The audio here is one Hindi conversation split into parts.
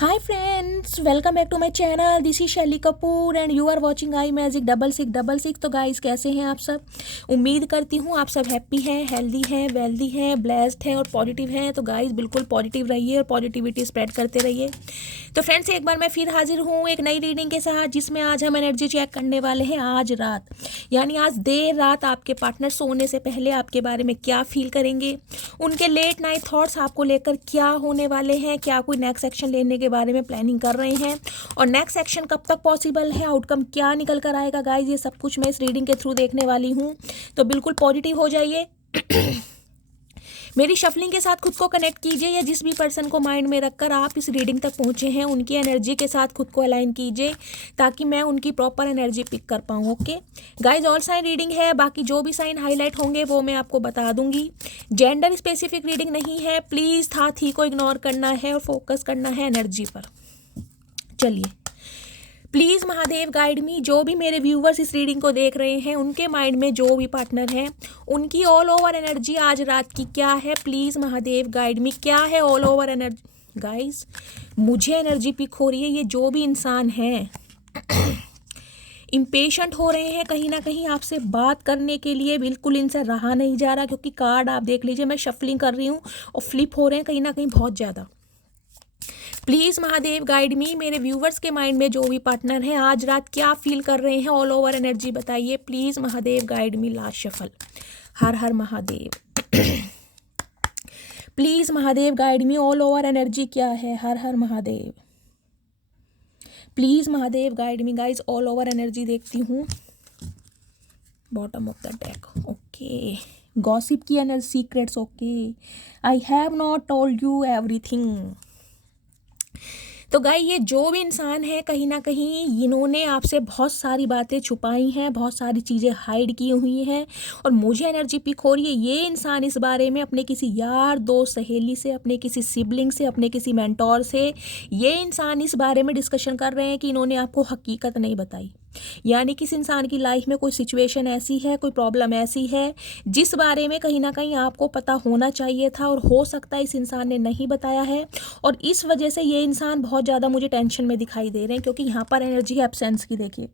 Hi friends, welcome back to my channel. This is Shaily Kapoor and you are watching I magic 666। तो गाइस कैसे हैं आप सब? उम्मीद करती हूँ आप सब हैप्पी हैं, हेल्दी हैं, वेल्दी हैं, ब्लेस्ड हैं और पॉजिटिव हैं। तो गाइस बिल्कुल पॉजिटिव रहिए और पॉजिटिविटी स्प्रेड करते रहिए। तो फ्रेंड्स एक बार मैं फिर हाजिर हूँ एक नई रीडिंग के साथ, जिसमें आज हम एनर्जी चेक करने वाले हैं। आज रात यानी आज देर रात आपके पार्टनर सोने से पहले आपके बारे में क्या फील करेंगे, उनके लेट नाइट थॉट्स आपको लेकर क्या होने वाले हैं, क्या कोई नेक्स्ट एक्शन लेने के बारे में प्लानिंग कर रहे हैं और नेक्स्ट एक्शन कब तक पॉसिबल है, आउटकम क्या निकल कर आएगा। गाइज ये सब कुछ मैं इस रीडिंग के थ्रू देखने वाली हूँ, तो बिल्कुल पॉजिटिव हो जाइए। मेरी शफलिंग के साथ खुद को कनेक्ट कीजिए, या जिस भी पर्सन को माइंड में रखकर आप इस रीडिंग तक पहुंचे हैं उनकी एनर्जी के साथ खुद को अलाइन कीजिए, ताकि मैं उनकी प्रॉपर एनर्जी पिक कर पाऊँ। Okay guys, all sign reading है, बाकी जो भी साइन हाईलाइट होंगे वो मैं आपको बता दूंगी। जेंडर स्पेसिफिक रीडिंग नहीं है, प्लीज़ था थी को इग्नोर करना है और फोकस करना है एनर्जी पर। चलिए, प्लीज़ महादेव गाइड मी। जो भी मेरे व्यूवर्स इस रीडिंग को देख रहे हैं, उनके माइंड में जो भी पार्टनर हैं, उनकी ऑल ओवर एनर्जी आज रात की क्या है, प्लीज़ महादेव गाइड मी। क्या है ऑल ओवर एनर्जी? गाइस मुझे एनर्जी पिक हो रही है, ये जो भी इंसान हैं इम्पेशेंट हो रहे हैं कहीं ना कहीं आपसे बात करने के लिए, बिल्कुल इनसे रहा नहीं जा रहा। क्योंकि कार्ड आप देख लीजिए, मैं शफलिंग कर रही हूँ और फ्लिप हो रहे हैं कहीं ना कहीं बहुत ज़्यादा। प्लीज़ महादेव गाइड मी। मेरे व्यूवर्स के माइंड में जो भी पार्टनर है आज रात क्या फील कर रहे हैं, ऑल ओवर एनर्जी बताइए please Mahadev guide me. Last shuffle. Har Har Mahadev. Please Mahadev guide me, all over energy क्या है। Har Har Mahadev. Please Mahadev guide me. Guys all over energy देखती हूँ, bottom of the deck. Okay, gossip की energy, secrets. Okay, I have not told you everything. तो गाय ये जो भी इंसान है कहीं ना कहीं इन्होंने आपसे बहुत सारी बातें छुपाई हैं, बहुत सारी चीज़ें हाइड की हुई हैं और मुझे एनर्जी पिक हो रही है ये इंसान इस बारे में अपने किसी यार दोस्त, सहेली से, अपने किसी सिबलिंग से, अपने किसी मेंटोर से, ये इंसान इस बारे में डिस्कशन कर रहे हैं कि इन्होंने आपको हकीकत नहीं बताई। यानी किसी इंसान की लाइफ में कोई सिचुएशन ऐसी है, कोई प्रॉब्लम ऐसी है जिस बारे में कहीं ना कहीं आपको पता होना चाहिए था और हो सकता है इस इंसान ने नहीं बताया है, और इस वजह से ये इंसान बहुत ज़्यादा मुझे टेंशन में दिखाई दे रहे हैं। क्योंकि यहाँ पर एनर्जी है एब्सेंस की, देखिए।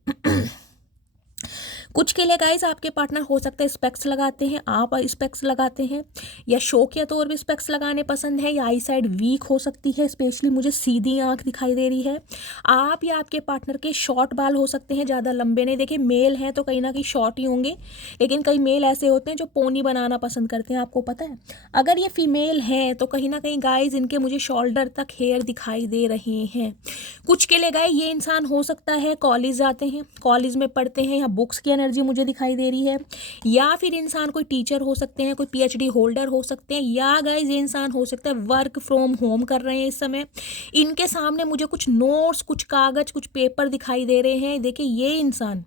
कुछ के लिए गाइस आपके पार्टनर हो सकता है स्पेक्स लगाते हैं, आप स्पेक्स लगाते हैं, या शौकिया तौर पे स्पेक्स लगाने पसंद है, या आई साइड वीक हो सकती है। स्पेशली मुझे सीधी आंख दिखाई दे रही है। आप या आपके पार्टनर के शॉर्ट बाल हो सकते हैं, ज़्यादा लंबे नहीं। देखिए मेल हैं तो कहीं ना कहीं शॉर्ट ही होंगे, लेकिन कई मेल ऐसे होते हैं जो पोनी बनाना पसंद करते हैं, आपको पता है। अगर ये फीमेल हैं तो कहीं ना कहीं गाइज इनके मुझे शोल्डर तक हेयर दिखाई दे रहे हैं। कुछ के लिए गाय ये इंसान हो सकता है कॉलेज जाते हैं, कॉलेज में पढ़ते हैं, या बुक्स की एनर्जी मुझे दिखाई दे रही है, या फिर इंसान कोई टीचर हो सकते हैं, कोई पीएचडी होल्डर हो सकते हैं, या गाइज ये इंसान हो सकता है वर्क फ्रॉम होम कर रहे हैं इस समय। इनके सामने मुझे कुछ नोट्स, कुछ कागज, कुछ पेपर दिखाई दे रहे हैं। देखिए ये इंसान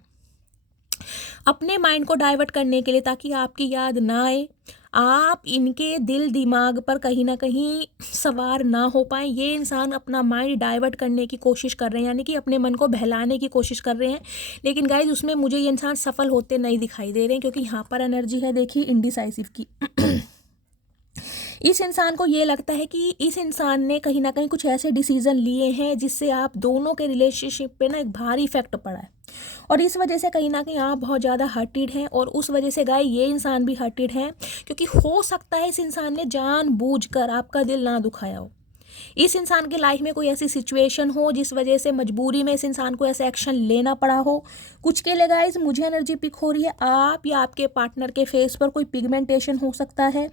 अपने माइंड को डाइवर्ट करने के लिए, ताकि आपकी याद ना आए, आप इनके दिल दिमाग पर कहीं ना कहीं सवार ना हो पाए, ये इंसान अपना माइंड डाइवर्ट करने की कोशिश कर रहे हैं, यानी कि अपने मन को बहलाने की कोशिश कर रहे हैं। लेकिन गाइज उसमें मुझे ये इंसान सफल होते नहीं दिखाई दे रहे हैं, क्योंकि यहाँ पर एनर्जी है, देखिए, इनडिसाइसिव की। इस इंसान को ये लगता है कि इस इंसान ने कहीं ना कहीं कुछ ऐसे डिसीजन लिए हैं जिससे आप दोनों के रिलेशनशिप पे ना एक भारी इफेक्ट पड़ा है, और इस वजह से कहीं ना कहीं आप बहुत ज़्यादा हर्टेड हैं, और उस वजह से गाय ये इंसान भी हर्टेड है। क्योंकि हो सकता है इस इंसान ने जानबूझकर आपका दिल ना दुखाया हो। इस इंसान की लाइफ में कोई ऐसी सिचुएशन हो जिस वजह से मजबूरी में इस इंसान को ऐसा एक्शन लेना पड़ा हो। कुछ के लिए गाइस मुझे एनर्जी पिक हो रही है, आप या आपके पार्टनर के फेस पर कोई पिगमेंटेशन हो सकता है,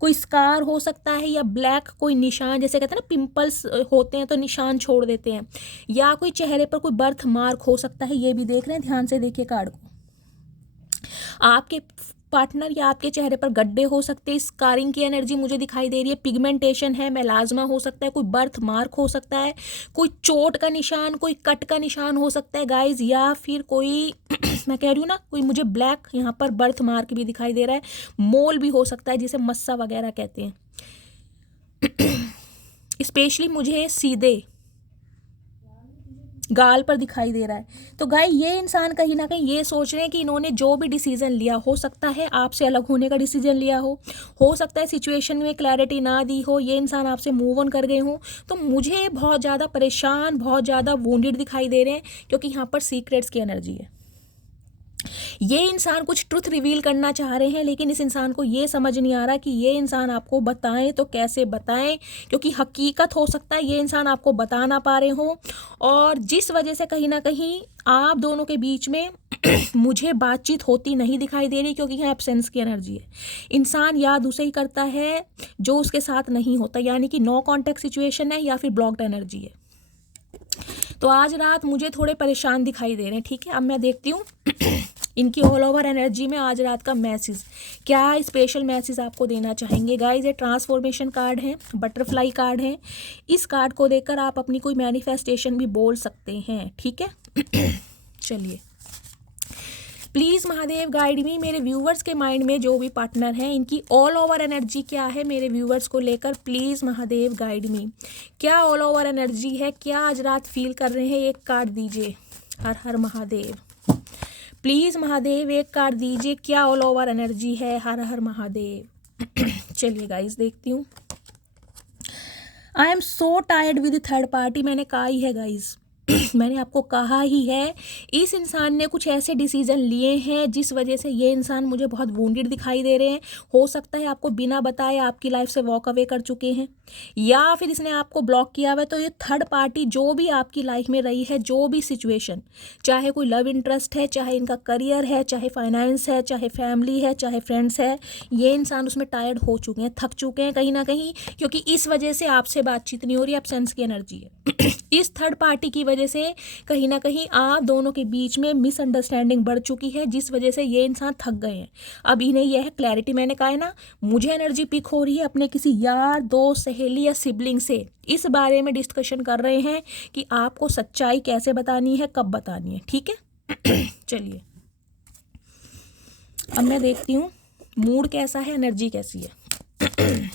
कोई स्कार हो सकता है, या ब्लैक कोई निशान, जैसे कहते हैं ना पिंपल्स होते हैं तो निशान छोड़ देते हैं, या कोई चेहरे पर कोई बर्थ मार्क हो सकता है। ये भी देख रहे हैं, ध्यान से देखिए कार्ड को। आपके पार्टनर या आपके चेहरे पर गड्ढे हो सकते हैं, स्कारिंग की एनर्जी मुझे दिखाई दे रही है, पिगमेंटेशन है, मेलाज्मा हो सकता है, कोई बर्थ मार्क हो सकता है, कोई चोट का निशान, कोई कट का निशान हो सकता है गाइज, या फिर कोई मैं कह रही हूँ ना, कोई मुझे ब्लैक यहाँ पर बर्थ मार्क भी दिखाई दे रहा है, मोल भी हो सकता है जिसे मस्सा वगैरह कहते हैं। स्पेशली मुझे सीधे गाल पर दिखाई दे रहा है। तो गाय ये इंसान कहीं ना कहीं ये सोच रहे हैं कि इन्होंने जो भी डिसीजन लिया, हो सकता है आपसे अलग होने का डिसीजन लिया हो सकता है सिचुएशन में क्लैरिटी ना दी हो, ये इंसान आपसे मूव ऑन कर गए हो। तो मुझे बहुत ज़्यादा परेशान, बहुत ज़्यादा वोंडेड दिखाई दे रहे हैं, क्योंकि यहाँ पर सीक्रेट्स की एनर्जी है। ये इंसान कुछ ट्रुथ रिवील करना चाह रहे हैं, लेकिन इस इंसान को ये समझ नहीं आ रहा कि ये इंसान आपको बताएं तो कैसे बताएं, क्योंकि हकीकत हो सकता है ये इंसान आपको बता ना पा रहे हो, और जिस वजह से कहीं ना कहीं आप दोनों के बीच में मुझे बातचीत होती नहीं दिखाई दे रही, क्योंकि यहाँ एब्सेंस की एनर्जी है। इंसान याद उसे ही करता है जो उसके साथ नहीं होता, यानी कि नो कॉन्टेक्ट सिचुएशन है या फिर ब्लॉक्ड एनर्जी है। तो आज रात मुझे थोड़े परेशान दिखाई दे रहे हैं, ठीक है। अब मैं देखती हूँ इनकी ऑल ओवर एनर्जी में आज रात का मैसेज क्या, स्पेशल मैसेज आपको देना चाहेंगे। गाइस ये ट्रांसफॉर्मेशन कार्ड है, बटरफ्लाई कार्ड है। इस कार्ड को देखकर आप अपनी कोई मैनिफेस्टेशन भी बोल सकते हैं, ठीक है। चलिए, प्लीज़ महादेव गाइड मी, मेरे व्यूवर्स के माइंड में जो भी पार्टनर हैं इनकी ऑल ओवर एनर्जी क्या है मेरे व्यूवर्स को लेकर। प्लीज़ महादेव गाइड मी, क्या ऑल ओवर एनर्जी है, क्या आज रात फील कर रहे हैं, एक कार्ड दीजिए। हर हर महादेव, प्लीज़ महादेव एक कार्ड दीजिए, क्या ऑल ओवर एनर्जी है। हर हर महादेव। चलिए गाइस देखती हूँ। I am so tired with third party, मैंने कहा ही है गाइस, मैंने आपको कहा ही है, इस इंसान ने कुछ ऐसे डिसीजन लिए हैं जिस वजह से ये इंसान मुझे बहुत वुंडेड दिखाई दे रहे हैं। हो सकता है आपको बिना बताए आपकी लाइफ से वॉक अवे कर चुके हैं, या फिर इसने आपको ब्लॉक किया हुआ है। तो ये थर्ड पार्टी जो भी आपकी लाइफ में रही है, जो भी सिचुएशन, चाहे कोई लव इंटरेस्ट है, चाहे इनका करियर है, चाहे फाइनेंस है, चाहे फैमिली है, चाहे फ्रेंड्स है, ये इंसान उसमें टायर्ड हो चुके हैं, थक चुके हैं कहीं ना कहीं, क्योंकि इस वजह से आपसे बातचीत नहीं हो रही, एब्सेंस की एनर्जी है। इस थर्ड पार्टी की वजह से कहीं ना कहीं आप दोनों के बीच में मिसअंडरस्टैंडिंग बढ़ चुकी है, जिस वजह से ये इंसान थक गए हैं। अब इन्हें यह है क्लैरिटी, मैंने कहा है ना, मुझे एनर्जी पिक हो रही है अपने किसी यार, दोस्त, सहेली या सिबलिंग से, इस बारे में डिस्कशन कर रहे हैं कि आपको सच्चाई कैसे बतानी है, कब बतानी है, ठीक है। चलिए, अब मैं देखती हूँ मूड कैसा है, एनर्जी कैसी है।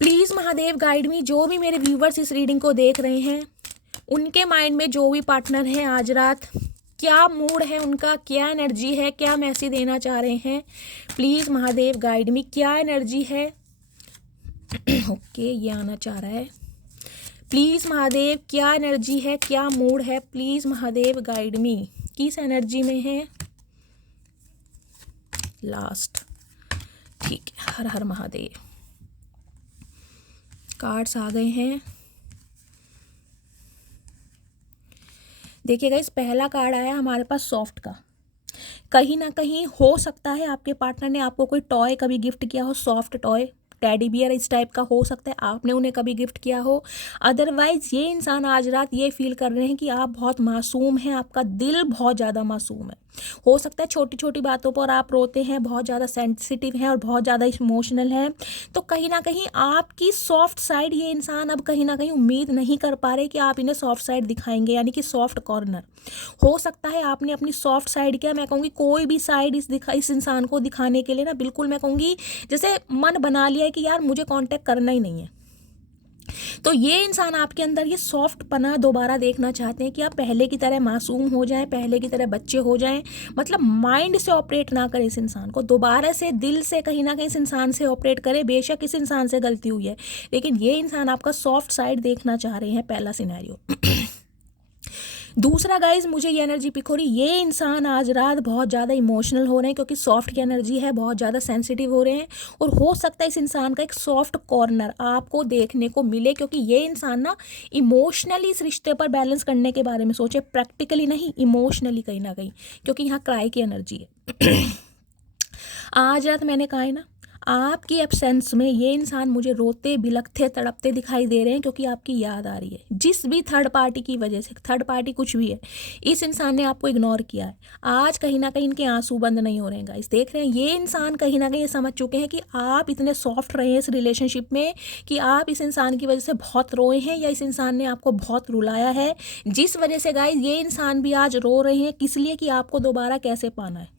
प्लीज़ महादेव गाइड मी, जो भी मेरे व्यूवर्स इस रीडिंग को देख रहे हैं उनके माइंड में जो भी पार्टनर है आज रात, क्या मूड है उनका, क्या एनर्जी है, क्या मैसेज देना चाह रहे हैं। प्लीज़ महादेव गाइड मी, क्या एनर्जी है। ओके, ये आना चाह रहा है। प्लीज़ महादेव, क्या एनर्जी है, क्या मूड है। प्लीज़ महादेव गाइड मी, किस एनर्जी में है। लास्ट, ठीक है। हर हर महादेव, कार्ड्स आ गए हैं। देखिएगा, इस पहला कार्ड आया हमारे पास सॉफ्ट का। कहीं ना कहीं हो सकता है आपके पार्टनर ने आपको कोई टॉय कभी गिफ्ट किया हो, सॉफ्ट टॉय, टेडी बियर इस टाइप का हो सकता है, आपने उन्हें कभी गिफ्ट किया हो। अदरवाइज ये इंसान आज रात ये फील कर रहे हैं कि आप बहुत मासूम हैं, आपका दिल बहुत ज़्यादा मासूम है। हो सकता है छोटी छोटी बातों पर आप रोते हैं, बहुत ज़्यादा सेंसिटिव हैं और बहुत ज़्यादा इमोशनल हैं। तो कहीं ना कहीं आपकी सॉफ्ट साइड ये इंसान अब कहीं ना कहीं उम्मीद नहीं कर पा रहे कि आप इन्हें सॉफ्ट साइड दिखाएंगे, यानी कि सॉफ्ट कॉर्नर। हो सकता है आपने अपनी सॉफ्ट साइड, क्या मैं कहूँगी, कोई भी साइड इस इंसान को दिखाने के लिए ना, बिल्कुल मैं कहूँगी जैसे मन बना लिया है कि यार मुझे कांटेक्ट करना ही नहीं है। तो ये इंसान आपके अंदर ये सॉफ्ट पना दोबारा देखना चाहते हैं कि आप पहले की तरह मासूम हो जाएं, पहले की तरह बच्चे हो जाएं, मतलब माइंड से ऑपरेट ना करें इस इंसान को, दोबारा से दिल से कहीं ना कहीं इस इंसान से ऑपरेट करें। बेशक इस इंसान से गलती हुई है, लेकिन ये इंसान आपका सॉफ्ट साइड देखना चाह रहे हैं, पहला सिनेरियो। दूसरा गाइज, मुझे ये एनर्जी पिक हो रही, ये इंसान आज रात बहुत ज़्यादा इमोशनल हो रहे हैं, क्योंकि सॉफ्ट की एनर्जी है, बहुत ज़्यादा सेंसिटिव हो रहे हैं। और हो सकता है इस इंसान का एक सॉफ्ट कॉर्नर आपको देखने को मिले, क्योंकि ये इंसान ना इमोशनली इस रिश्ते पर बैलेंस करने के बारे में सोचे, प्रैक्टिकली नहीं, इमोशनली कहीं ना कहीं, क्योंकि यहाँ क्राई की एनर्जी है। आज रात मैंने कहा है ना, आपकी एब्सेंस में ये इंसान मुझे रोते, बिलखते, तड़पते दिखाई दे रहे हैं, क्योंकि आपकी याद आ रही है। जिस भी थर्ड पार्टी की वजह से, थर्ड पार्टी कुछ भी है, इस इंसान ने आपको इग्नोर किया है। आज कहीं ना कहीं इनके आंसू बंद नहीं हो रहे हैं गाइस, देख रहे हैं, ये इंसान कहीं ना कहीं ये समझ चुके हैं कि आप इतने सॉफ्ट रहे हैं इस रिलेशनशिप में कि आप इस इंसान की वजह से बहुत रोए हैं, या इस इंसान ने आपको बहुत रुलाया है, जिस वजह से गाइस ये इंसान भी आज रो रहे हैं। किस लिए? कि आपको दोबारा कैसे पाना है।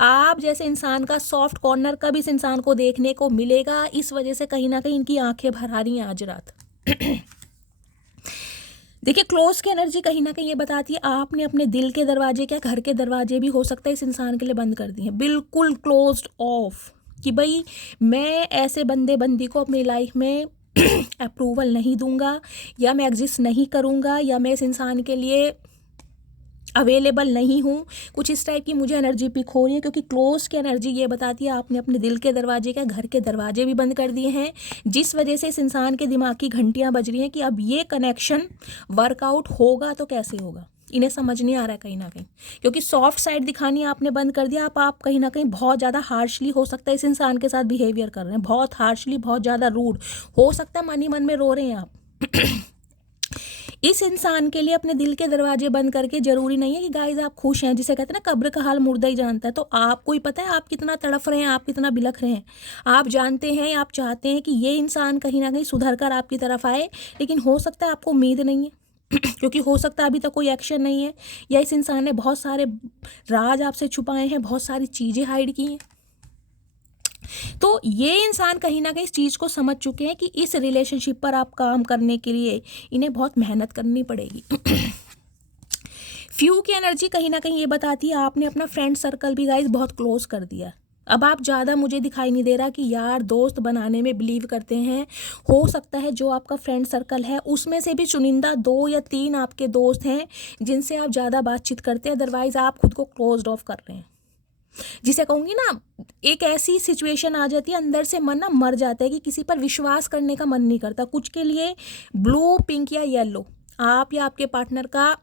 आप जैसे इंसान का सॉफ्ट कॉर्नर कब इस इंसान को देखने को मिलेगा, इस वजह से कहीं ना कहीं इनकी आंखें भर आ रही हैं आज रात। देखिए क्लोज की एनर्जी कहीं ना कहीं ये बताती है आपने अपने दिल के दरवाजे, क्या घर के दरवाजे भी हो सकता है इस इंसान के लिए बंद कर दिए हैं, बिल्कुल क्लोज्ड ऑफ, कि भाई मैं ऐसे बंदे बंदी को अपनी लाइफ में अप्रूवल नहीं दूंगा, या मैं एग्जिस्ट नहीं करूंगा, या मैं इस इंसान के लिए अवेलेबल नहीं हूँ। कुछ इस टाइप की मुझे एनर्जी पिक हो रही है, क्योंकि क्लोज की एनर्जी ये बताती है आपने अपने दिल के दरवाजे, क्या घर के दरवाजे भी बंद कर दिए हैं, जिस वजह से इस इंसान के दिमाग की घंटियाँ बज रही हैं कि अब ये कनेक्शन वर्कआउट होगा तो कैसे होगा। इन्हें समझ नहीं आ रहा है कहीं ना कहीं, क्योंकि सॉफ्ट साइड दिखानी आपने बंद कर दिया। आप कहीं ना कहीं बहुत ज़्यादा हार्शली हो सकता है इस इंसान के साथ बिहेवियर कर रहे हैं, बहुत हार्शली, बहुत ज़्यादा रूड हो सकता है, मन ही मन में रो रहे हैं आप इस इंसान के लिए अपने दिल के दरवाजे बंद करके। जरूरी नहीं है कि गाइज आप खुश हैं, जिसे कहते हैं ना कब्र का हाल मुर्दा ही जानता है, तो आपको ही पता है आप कितना तड़फ रहे हैं, आप कितना बिलख रहे हैं। आप जानते हैं, आप चाहते हैं कि ये इंसान कहीं ना कहीं सुधर कर आपकी तरफ आए, लेकिन हो सकता है आपको उम्मीद नहीं है क्योंकि हो सकता है अभी तक कोई एक्शन नहीं है, या इस इंसान ने बहुत सारे राज आपसे छुपाए हैं, बहुत सारी चीज़ें हाइड की हैं। तो ये इंसान कहीं ना कहीं इस चीज़ को समझ चुके हैं कि इस रिलेशनशिप पर आप काम करने के लिए इन्हें बहुत मेहनत करनी पड़ेगी। फ्यू की एनर्जी कहीं ना कहीं ये बताती है आपने अपना फ्रेंड सर्कल भी गाइस बहुत क्लोज कर दिया। अब आप ज़्यादा, मुझे दिखाई नहीं दे रहा कि यार दोस्त बनाने में बिलीव करते हैं। हो सकता है जो आपका फ्रेंड सर्कल है उसमें से भी चुनिंदा 2 या 3 आपके दोस्त हैं जिनसे आप ज़्यादा बातचीत करते हैं, अदरवाइज़ आप खुद को क्लोज्ड ऑफ कर रहे हैं। जिसे कहूँगी ना, एक ऐसी सिचुएशन आ जाती है, अंदर से मन ना मर जाता है कि किसी पर विश्वास करने का मन नहीं करता। कुछ के लिए ब्लू, पिंक या येलो आप या आपके पार्टनर का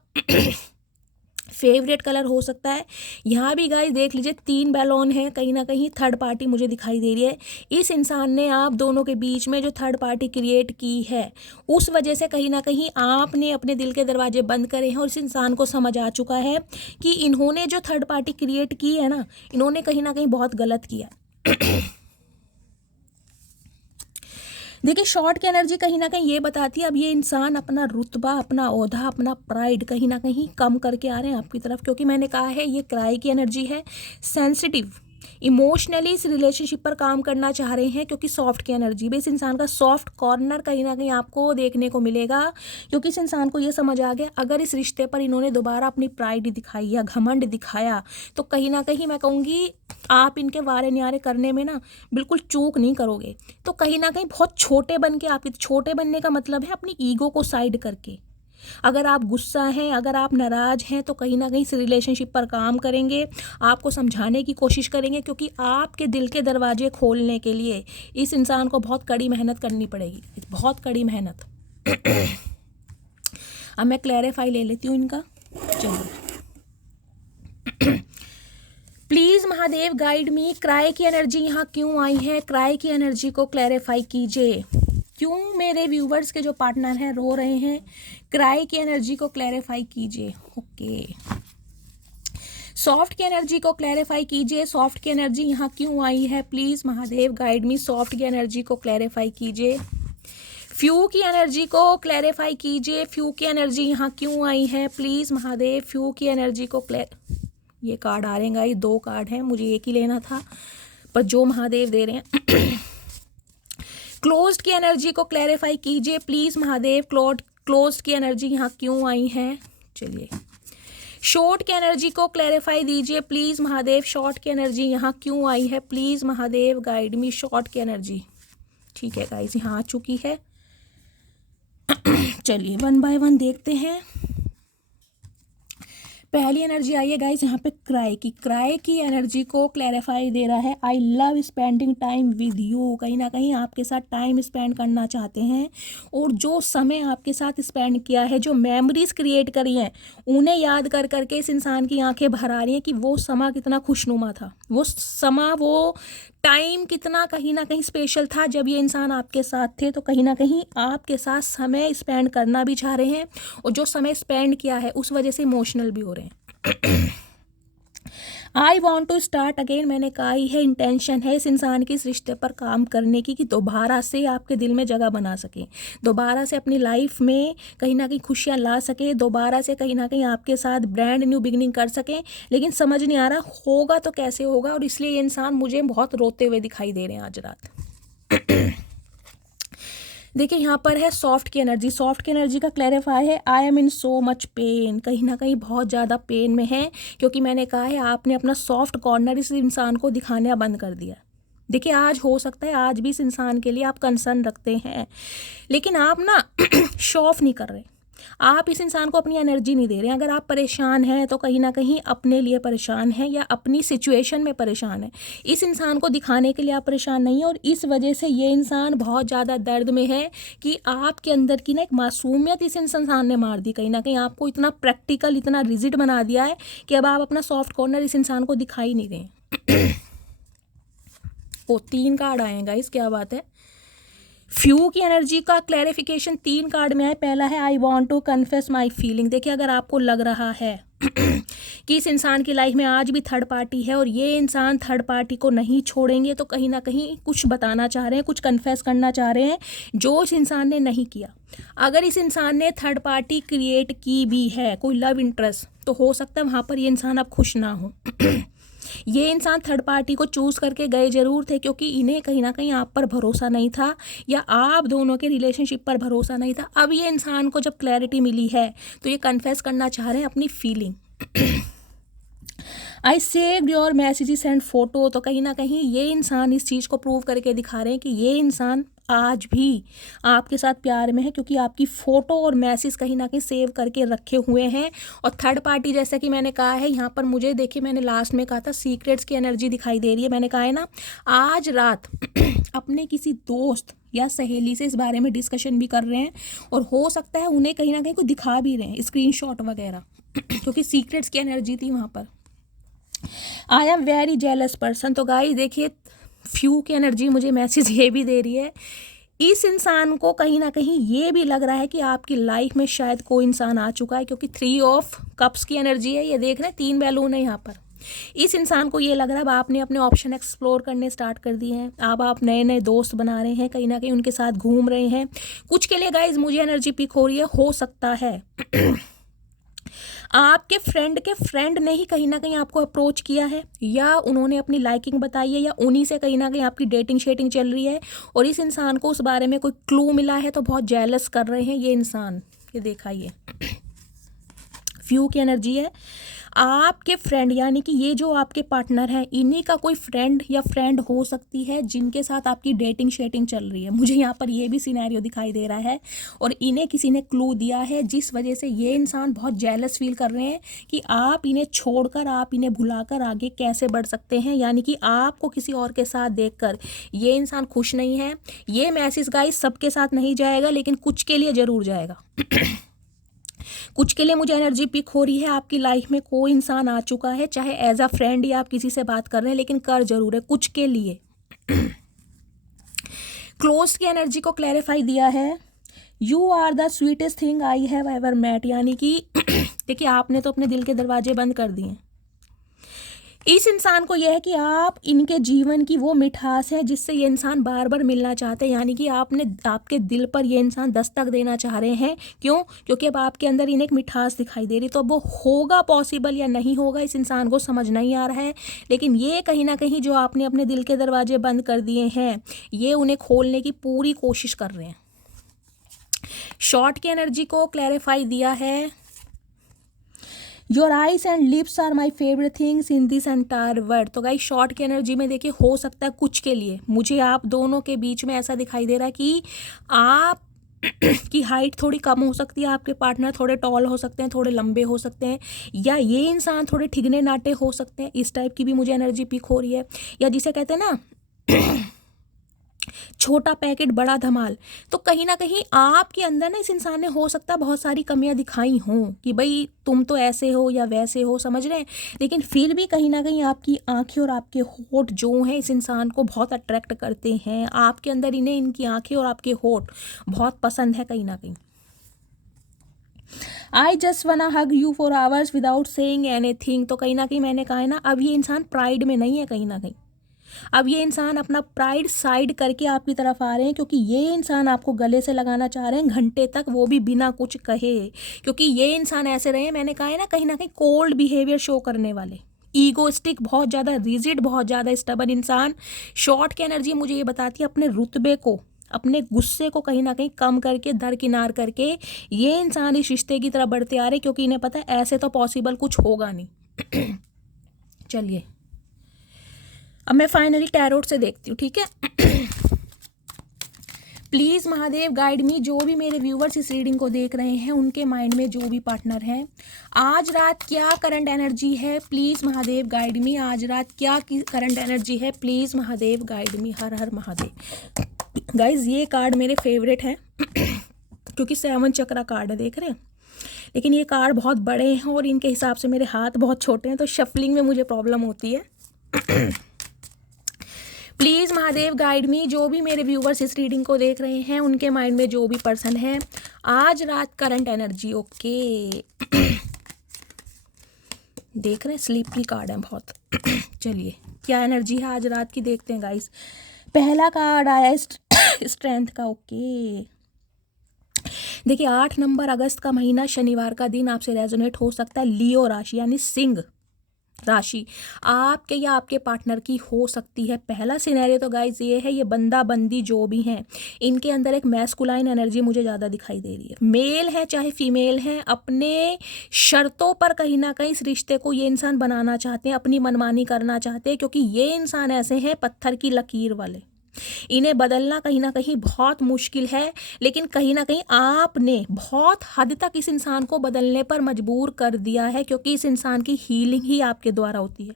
फेवरेट कलर हो सकता है। यहाँ भी गाइस देख लीजिए 3 बैलून है, कहीं ना कहीं थर्ड पार्टी मुझे दिखाई दे रही है। इस इंसान ने आप दोनों के बीच में जो थर्ड पार्टी क्रिएट की है, उस वजह से कहीं ना कहीं आपने अपने दिल के दरवाजे बंद करे हैं, और इस इंसान को समझ आ चुका है कि इन्होंने जो थर्ड पार्टी क्रिएट की है ना, इन्होंने कहीं ना कहीं बहुत गलत किया। देखिए शॉर्ट की एनर्जी कहीं ना कहीं ये बताती है अब ये इंसान अपना रुतबा, अपना ओहदा, अपना प्राइड कहीं ना कहीं कम करके आ रहे हैं आपकी तरफ, क्योंकि मैंने कहा है ये क्राई की एनर्जी है, सेंसिटिव, इमोशनली इस रिलेशनशिप पर काम करना चाह रहे हैं। क्योंकि सॉफ्ट की एनर्जी भी, इस इंसान का सॉफ्ट कॉर्नर कहीं ना कहीं आपको देखने को मिलेगा, क्योंकि इस इंसान को ये समझ आ गया अगर इस रिश्ते पर इन्होंने दोबारा अपनी प्राइड दिखाई या घमंड दिखाया तो कहीं ना कहीं मैं कहूँगी आप इनके वारे न्यारे करने में ना बिल्कुल चूक नहीं करोगे। तो कहीं ना कहीं बहुत छोटे बन के, आप छोटे बनने का मतलब है अपनी ईगो को साइड करके, अगर आप गुस्सा हैं, अगर आप नाराज़ हैं, तो कहीं ना कहीं इस रिलेशनशिप पर काम करेंगे, आपको समझाने की कोशिश करेंगे, क्योंकि आपके दिल के दरवाजे खोलने के लिए इस इंसान को बहुत कड़ी मेहनत करनी पड़ेगी, बहुत कड़ी मेहनत। अब मैं क्लैरिफाई ले लेती हूँ इनका। चलिए please Mahadev guide me, cry की एनर्जी यहाँ क्यों आई है, क्राई की एनर्जी को क्लैरिफाई कीजिए। क्यों मेरे व्यूवर्स के जो पार्टनर हैं रो रहे हैं, क्राई की एनर्जी को क्लैरिफाई कीजिए। ओके, सॉफ्ट की एनर्जी को क्लैरिफाई कीजिए, सॉफ्ट की एनर्जी यहाँ क्यों आई है, please Mahadev guide me, soft की एनर्जी को क्लैरिफाई कीजिए। फ्यू की एनर्जी को क्लैरिफाई कीजिए, फ्यू की एनर्जी यहाँ क्यों आई है, प्लीज़ महादेव फ्यू की एनर्जी को ये कार्ड आ रहे हैं गाइस, 2 कार्ड हैं, मुझे एक ही लेना था पर जो महादेव दे रहे हैं। क्लोज्ड की एनर्जी को क्लैरिफाई कीजिए प्लीज़ महादेव, क्लोज्ड की एनर्जी यहाँ क्यों आई है। चलिए शॉर्ट की एनर्जी को क्लैरिफाई दीजिए प्लीज़ महादेव, शॉर्ट की एनर्जी यहाँ क्यों आई है, please Mahadev guide me, short की एनर्जी। ठीक है गाइस, यहाँ आ चुकी है। चलिए 1 बाय 1 देखते हैं। पहली एनर्जी आई है गाइस यहाँ पे क्राई की एनर्जी को क्लैरिफाई दे रहा है, I love spending time with you, कहीं ना कहीं आपके साथ टाइम स्पेंड करना चाहते हैं, और जो समय आपके साथ स्पेंड किया है, जो मेमोरीज क्रिएट करी हैं, उन्हें याद कर करके इस इंसान की आंखें भर आ रही हैं कि वो समा कितना खुशनुमा था, वो समा, वो टाइम कितना कहीं ना कहीं स्पेशल था जब ये इंसान आपके साथ थे। तो कहीं ना कहीं आपके साथ समय स्पेंड करना भी चाह रहे हैं, और जो समय स्पेंड किया है उस वजह से इमोशनल भी हो रहे हैं। I want to start again, मैंने कहा ही है, इंटेंशन है इस इंसान की इस रिश्ते पर काम करने की कि दोबारा से आपके दिल में जगह बना सके, दोबारा से अपनी लाइफ में कहीं ना कहीं खुशियाँ ला सके, दोबारा से कहीं ना कहीं आपके साथ ब्रांड न्यू बिगनिंग कर सकें। लेकिन समझ नहीं आ रहा होगा तो कैसे होगा, और इसलिए ये इंसान मुझे बहुत रोते हुए दिखाई दे रहे हैं आज रात। देखिए यहाँ पर है सॉफ्ट की एनर्जी। सॉफ्ट की एनर्जी का क्लैरिफाई है I am in so much pain, कहीं ना कहीं बहुत ज़्यादा पेन में है, क्योंकि मैंने कहा है आपने अपना सॉफ्ट कॉर्नर इस इंसान को दिखाना बंद कर दिया। देखिए आज हो सकता है आज भी इस इंसान के लिए आप कंसर्न रखते हैं, लेकिन आप ना शो ऑफ नहीं कर रहे, आप इस इंसान को अपनी एनर्जी नहीं दे रहे हैं। अगर आप परेशान हैं तो कहीं ना कहीं अपने लिए परेशान हैं या अपनी सिचुएशन में परेशान है, इस इंसान को दिखाने के लिए आप परेशान नहीं है। और इस वजह से ये इंसान बहुत ज़्यादा दर्द में है कि आपके अंदर की ना एक मासूमियत इस इंसान ने मार दी। कहीं ना कहीं आपको इतना प्रैक्टिकल, इतना रिजिड बना दिया है कि अब आप अपना सॉफ्ट कॉर्नर इस इंसान को दिखाई नहीं दें। ओ 3 कार्ड आए हैं गाइस, क्या बात है। फ्यू की एनर्जी का क्लैरिफिकेशन 3 कार्ड में है। पहला है I want to confess my feeling. देखिए अगर आपको लग रहा है कि इस इंसान की लाइफ में आज भी थर्ड पार्टी है और ये इंसान थर्ड पार्टी को नहीं छोड़ेंगे, तो कहीं ना कहीं कुछ बताना चाह रहे हैं, कुछ कन्फेस करना चाह रहे हैं जो इस इंसान ने नहीं किया। अगर इस इंसान ने थर्ड पार्टी क्रिएट की भी है, कोई लव इंटरेस्ट, तो हो सकता है वहाँ पर ये इंसान अब खुश ना हो। ये इंसान थर्ड पार्टी को चूज़ करके गए जरूर थे, क्योंकि इन्हें कहीं ना कहीं आप पर भरोसा नहीं था या आप दोनों के रिलेशनशिप पर भरोसा नहीं था। अब ये इंसान को जब क्लैरिटी मिली है तो ये कन्फेस करना चाह रहे हैं अपनी feeling. I saved your messages and photo. तो कहीं ना कहीं ये इंसान इस चीज़ को प्रूव करके दिखा रहे हैं कि ये इंसान आज भी आपके साथ प्यार में है, क्योंकि आपकी फ़ोटो और मैसेज कहीं ना कहीं सेव करके रखे हुए हैं। और थर्ड पार्टी जैसा कि मैंने कहा है यहाँ पर, मुझे देखिए मैंने लास्ट में कहा था सीक्रेट्स की एनर्जी दिखाई दे रही है। मैंने कहा है ना आज रात अपने किसी दोस्त या सहेली से इस बारे में डिस्कशन भी कर रहे हैं और हो सकता है उन्हें कहीं ना कहीं को दिखा भी रहे हैं स्क्रीनशॉट वगैरह, क्योंकि सीक्रेट्स की एनर्जी थी वहाँ पर। I am very jealous person. तो गाइस देखिए फ्यू की एनर्जी मुझे मैसेज ये भी दे रही है, इस इंसान को कहीं ना कहीं ये भी लग रहा है कि आपकी लाइफ में शायद कोई इंसान आ चुका है, क्योंकि 3 ऑफ कप्स की एनर्जी है। ये देख रहे हैं 3 बैलून है यहाँ पर। इस इंसान को ये लग रहा है अब आपने अपने ऑप्शन एक्सप्लोर करने स्टार्ट कर दिए हैं, अब आप नए नए दोस्त बना रहे हैं, कहीं ना कहीं उनके साथ घूम रहे हैं। कुछ के लिए गाइज मुझे एनर्जी पिक हो रही है, हो सकता है आपके फ्रेंड ने ही कहीं ना कहीं आपको अप्रोच किया है, या उन्होंने अपनी लाइकिंग बताई है, या उन्हीं से कहीं ना कहीं आपकी डेटिंग शेटिंग चल रही है और इस इंसान को उस बारे में कोई क्लू मिला है तो बहुत जेलस कर रहे हैं ये इंसान। ये देखा, ये फ्यू की एनर्जी है। आपके फ्रेंड यानी कि ये जो आपके पार्टनर हैं, इन्हीं का कोई फ्रेंड या फ्रेंड हो सकती है जिनके साथ आपकी डेटिंग शेटिंग चल रही है। मुझे यहाँ पर ये भी सिनेरियो दिखाई दे रहा है और इन्हें किसी ने क्लू दिया है, जिस वजह से ये इंसान बहुत जेलस फील कर रहे हैं कि आप इन्हें छोड़कर, आप इन्हें भुलाकर आगे कैसे बढ़ सकते हैं। यानी कि आपको किसी और के साथ देखकर ये इंसान खुश नहीं है। ये मैसेज गाइस सबके साथ नहीं जाएगा, लेकिन कुछ के लिए ज़रूर जाएगा। कुछ के लिए मुझे एनर्जी पिक हो रही है, आपकी लाइफ में कोई इंसान आ चुका है, चाहे एज अ फ्रेंड या आप किसी से बात कर रहे हैं, लेकिन कर जरूर है कुछ के लिए। क्लोज की एनर्जी को क्लैरिफाई दिया है, you are the sweetest thing I have ever met. यानी कि देखिए आपने तो अपने दिल के दरवाजे बंद कर दिए। इस इंसान को यह है कि आप इनके जीवन की वो मिठास है जिससे ये इंसान बार बार मिलना चाहते हैं। यानी कि आपके दिल पर ये इंसान दस्तक देना चाह रहे हैं। क्यों? क्योंकि अब आपके अंदर इन्हें एक मिठास दिखाई दे रही। तो अब वो होगा पॉसिबल या नहीं होगा इस इंसान को समझ नहीं आ रहा है, लेकिन ये कहीं ना कहीं जो आपने अपने दिल के दरवाजे बंद कर दिए हैं, ये उन्हें खोलने की पूरी कोशिश कर रहे हैं। शॉर्ट की एनर्जी को क्लैरिफाई दिया है, your eyes and lips are my favourite things in this entire world. तो गाइस शॉर्ट की एनर्जी में देखिए हो सकता है कुछ के लिए मुझे आप दोनों के बीच में ऐसा दिखाई दे रहा है कि आप की हाइट थोड़ी कम हो सकती है, आपके पार्टनर थोड़े टॉल हो सकते हैं, थोड़े लंबे हो सकते हैं, या ये इंसान थोड़े ठिगने नाटे हो सकते हैं। इस टाइप की भी मुझे एनर्जी पिक हो रही है। या जिसे कहते हैं ना छोटा पैकेट बड़ा धमाल। तो कहीं ना कहीं आपके अंदर ना इस इंसान ने हो सकता है बहुत सारी कमियां दिखाई हों कि भाई तुम तो ऐसे हो या वैसे हो, समझ रहे हैं, लेकिन फिर भी कहीं ना कहीं आपकी आंखें और आपके होठ जो हैं इस इंसान को बहुत अट्रैक्ट करते हैं। आपके अंदर इन्हें इनकी आंखें और आपके होठ बहुत पसंद है कहीं ना कहीं। आई जस्ट वना hug you for hours without saying anything. तो कहीं ना कहीं मैंने कहा है ना, अब ये इंसान प्राइड में नहीं है कहीं ना कहीं। अब ये इंसान अपना प्राइड साइड करके आपकी तरफ आ रहे हैं, क्योंकि ये इंसान आपको गले से लगाना चाह रहे हैं घंटे तक, वो भी बिना कुछ कहे। क्योंकि ये इंसान ऐसे रहे, मैंने कहा है ना, कहीं कोल्ड बिहेवियर शो करने वाले, ईगोइस्टिक, बहुत ज़्यादा रिजिड, बहुत ज़्यादा स्टबन इंसान। शॉर्ट की एनर्जी मुझे ये बताती है अपने रुतबे को, अपने गुस्से को कहीं ना कहीं कम करके दरकिनार करके ये इंसान इस रिश्ते की तरफ बढ़ते आ रहे, क्योंकि इन्हें पता है ऐसे तो पॉसिबल कुछ होगा नहीं। चलिए अब मैं फाइनली टैरोट से देखती हूँ, ठीक है। प्लीज़ महादेव गाइड मी, जो भी मेरे व्यूवर्स इस रीडिंग को देख रहे हैं उनके माइंड में जो भी पार्टनर है, आज रात क्या करंट एनर्जी है, प्लीज़ महादेव गाइड मी। आज रात क्या करंट एनर्जी है, please Mahadev guide me. Her Har Mahadev. Guys ये कार्ड मेरे फेवरेट हैं क्योंकि 7 चक्रा कार्ड है, देख रहे हैं, लेकिन ये कार्ड बहुत बड़े हैं और इनके हिसाब से मेरे हाथ बहुत छोटे हैं, तो शफलिंग में मुझे प्रॉब्लम होती है। प्लीज़ महादेव गाइड मी, जो भी मेरे व्यूवर्स इस रीडिंग को देख रहे हैं उनके माइंड में जो भी पर्सन है, आज रात करंट एनर्जी। ओके देख रहे हैं स्लीप की कार्ड है बहुत। चलिए क्या एनर्जी है आज रात की देखते हैं गाइस। पहला कार्ड आया स्ट्रेंथ का। ओके देखिए 8 नंबर अगस्त का महीना, शनिवार का दिन आपसे रेजोनेट हो सकता है। लियो राशि यानी सिंह राशि आपके या आपके पार्टनर की हो सकती है। पहला सिनेरियो तो गाइज ये है, ये बंदा बंदी जो भी हैं इनके अंदर एक मैस्कुलाइन एनर्जी मुझे ज़्यादा दिखाई दे रही है। मेल है चाहे फीमेल है, अपने शर्तों पर कहीं ना कहीं इस रिश्ते को ये इंसान बनाना चाहते हैं, अपनी मनमानी करना चाहते हैं, क्योंकि ये इंसान ऐसे हैं पत्थर की लकीर वाले, इन्हें बदलना कहीं ना कहीं बहुत मुश्किल है। लेकिन कहीं ना कहीं आपने बहुत हद तक इस इंसान को बदलने पर मजबूर कर दिया है, क्योंकि इस इंसान की हीलिंग ही आपके द्वारा होती है।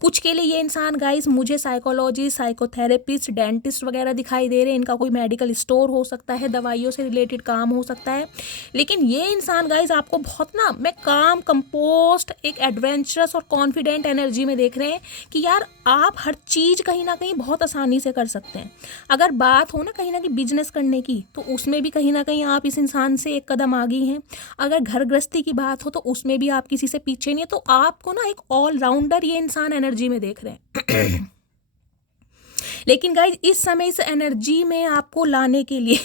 कुछ के लिए ये इंसान गाइस मुझे साइकोलॉजिस्ट, साइकोथेरेपिस्ट, डेंटिस्ट वगैरह दिखाई दे रहे हैं। इनका कोई मेडिकल स्टोर हो सकता है, दवाइयों से रिलेटेड काम हो सकता है। लेकिन ये इंसान गाइस आपको बहुत ना, मैं काम, कंपोस्ट, एक एडवेंचरस और कॉन्फिडेंट एनर्जी में देख रहे हैं कि यार आप हर चीज़ कहीं ना कहीं बहुत आसानी से कर सकते हैं। अगर बात हो ना कहीं ना कहीं बिजनेस करने की, तो उसमें भी कहीं ना कहीं आप इस इंसान से एक कदम आगे हैं। अगर घर गृहस्थी की बात हो तो उसमें भी आप किसी से पीछे नहीं है। तो आपको ना एक ऑलराउंडर ये इंसान एनर्जी में देख रहे हैं। लेकिन गाइज इस समय इस एनर्जी में आपको लाने के लिए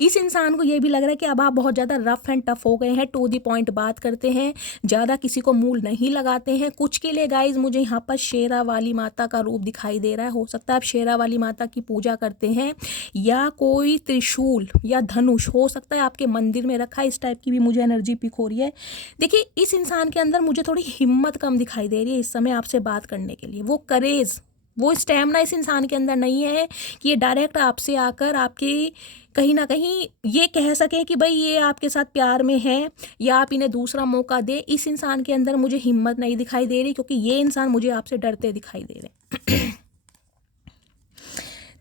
इस इंसान को ये भी लग रहा है कि अब आप बहुत ज़्यादा रफ एंड टफ हो गए हैं, टू द पॉइंट बात करते हैं, ज़्यादा किसी को मूल नहीं लगाते हैं। कुछ के लिए गाइज मुझे यहाँ पर शेरा वाली माता का रूप दिखाई दे रहा है। हो सकता है आप शेरा वाली माता की पूजा करते हैं, या कोई त्रिशूल या धनुष हो सकता है आपके मंदिर में रखा है। इस टाइप की भी मुझे एनर्जी पिक हो रही है। देखिए इस इंसान के अंदर मुझे थोड़ी हिम्मत कम दिखाई दे रही है इस समय आपसे बात करने के लिए। वो करेज, वो स्टैमिना इस इंसान के अंदर नहीं है कि ये डायरेक्ट आपसे आकर आपके कहीं ना कहीं ये कह सके कि भाई ये आपके साथ प्यार में है या आप इन्हें दूसरा मौका दे। इस इंसान के अंदर मुझे हिम्मत नहीं दिखाई दे रही, क्योंकि ये इंसान मुझे आपसे डरते दिखाई दे रहे हैं।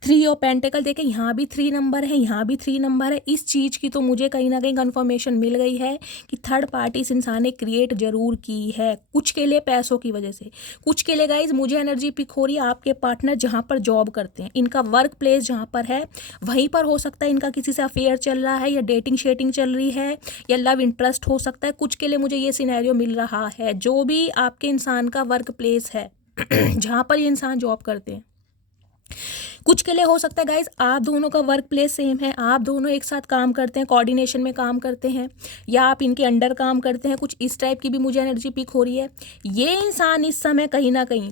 3 ऑफ पेंटिकल देखें, यहाँ भी 3 नंबर है, यहाँ भी 3 नंबर है। इस चीज़ की तो मुझे कहीं ना कहीं कंफर्मेशन मिल गई है कि थर्ड पार्टी इस इंसान ने क्रिएट जरूर की है, कुछ के लिए पैसों की वजह से, कुछ के लिए गाइज मुझे एनर्जी पिक हो रही है आपके पार्टनर जहाँ पर जॉब करते हैं, इनका वर्क प्लेस जहाँ पर है वहीं पर हो सकता है इनका किसी से अफेयर चल रहा है, या डेटिंग शेटिंग चल रही है, या लव इंटरेस्ट हो सकता है। कुछ के लिए मुझे ये सिनेरियो मिल रहा है। जो भी आपके इंसान का वर्क प्लेस है जहाँ पर ये इंसान जॉब करते हैं, कुछ के लिए हो सकता है गाइज आप दोनों का वर्क प्लेस सेम है, आप दोनों एक साथ काम करते हैं, कोऑर्डिनेशन में काम करते हैं, या आप इनके अंडर काम करते हैं। कुछ इस टाइप की भी मुझे एनर्जी पिक हो रही है। ये इंसान इस समय कहीं ना कहीं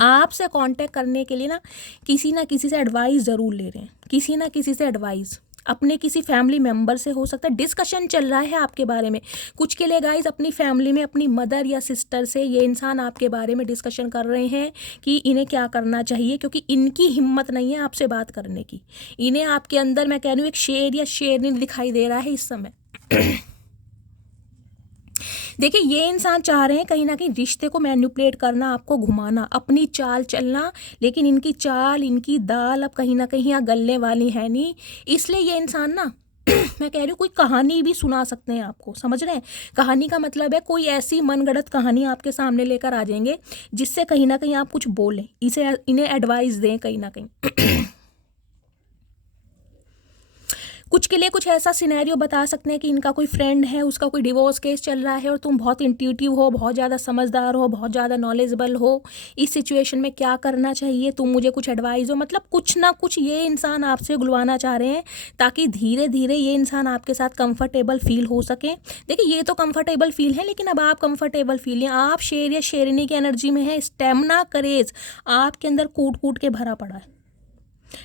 आपसे कांटेक्ट करने के लिए ना किसी से एडवाइस ज़रूर ले रहे हैं, किसी ना किसी से एडवाइस, अपने किसी फैमिली मेंबर से हो सकता है, डिस्कशन चल रहा है आपके बारे में। कुछ के लिए गाइज अपनी फैमिली में अपनी मदर या सिस्टर से ये इंसान आपके बारे में डिस्कशन कर रहे हैं कि इन्हें क्या करना चाहिए, क्योंकि इनकी हिम्मत नहीं है आपसे बात करने की। इन्हें आपके अंदर मैं कह रही हूँ एक शेर या शेरनी दिखाई दे रहा है इस समय। देखिए ये इंसान चाह रहे हैं कहीं ना कहीं रिश्ते को मैनिपुलेट करना, आपको घुमाना, अपनी चाल चलना, लेकिन इनकी चाल, इनकी दाल अब कहीं ना कहीं यहाँ गलने वाली है नहीं। इसलिए ये इंसान ना मैं कह रही हूँ कोई कहानी भी सुना सकते हैं आपको, समझ रहे हैं। कहानी का मतलब है कोई ऐसी मनगढ़ंत कहानी आपके सामने लेकर आ जाएंगे जिससे कहीं ना कहीं आप कुछ बोलें, इन्हें एडवाइस दें कहीं ना कहीं। कुछ के लिए कुछ ऐसा सिनेरियो बता सकते हैं कि इनका कोई फ्रेंड है, उसका कोई डिवोर्स केस चल रहा है और तुम बहुत इंट्यूटिव हो, बहुत ज़्यादा समझदार हो, बहुत ज़्यादा नॉलेजेबल हो, इस सिचुएशन में क्या करना चाहिए, तुम मुझे कुछ एडवाइस हो। मतलब कुछ ना कुछ ये इंसान आपसे गुलवाना चाह रहे हैं ताकि धीरे धीरे ये इंसान आपके साथ कंफर्टेबल फील हो सके। देखिए ये तो कंफर्टेबल फील है, लेकिन अब आप कंफर्टेबल फील हैं, आप शेर या शेरनी की एनर्जी में है। स्टेमिना, करेज आपके अंदर कूट कूट के भरा पड़ा है।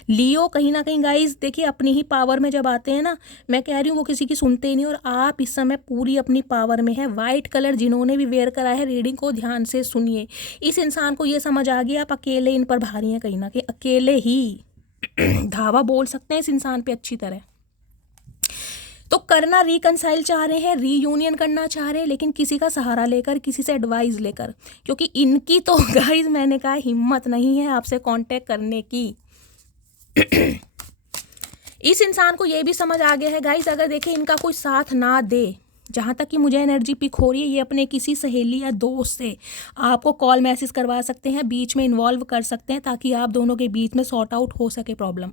लियो कहीं ना कहीं गाइस देखिए अपनी ही पावर में जब आते हैं ना, मैं कह रही हूँ वो किसी की सुनते ही नहीं, और आप इस समय पूरी अपनी पावर में है। वाइट कलर जिन्होंने भी वेयर करा है, रीडिंग को ध्यान से सुनिए। इस इंसान को ये समझ आ गया आप अकेले इन पर भारी हैं, कहीं ना कहीं अकेले ही धावा बोल सकते हैं इस इंसान पे अच्छी तरह। तो करना रिकनसाइल चाह रहे हैं, रीयूनियन करना चाह रहे हैं, लेकिन किसी का सहारा लेकर, किसी से एडवाइस लेकर, क्योंकि इनकी तो गाइस मैंने कहा हिम्मत नहीं है आपसे कांटेक्ट करने की। इस इंसान को ये भी समझ आ गया है गाइस, अगर देखिए इनका कोई साथ ना दे, जहाँ तक कि मुझे एनर्जी पिक हो रही है, ये अपने किसी सहेली या दोस्त से आपको कॉल मैसेज करवा सकते हैं, बीच में इन्वॉल्व कर सकते हैं, ताकि आप दोनों के बीच में सॉर्ट आउट हो सके प्रॉब्लम।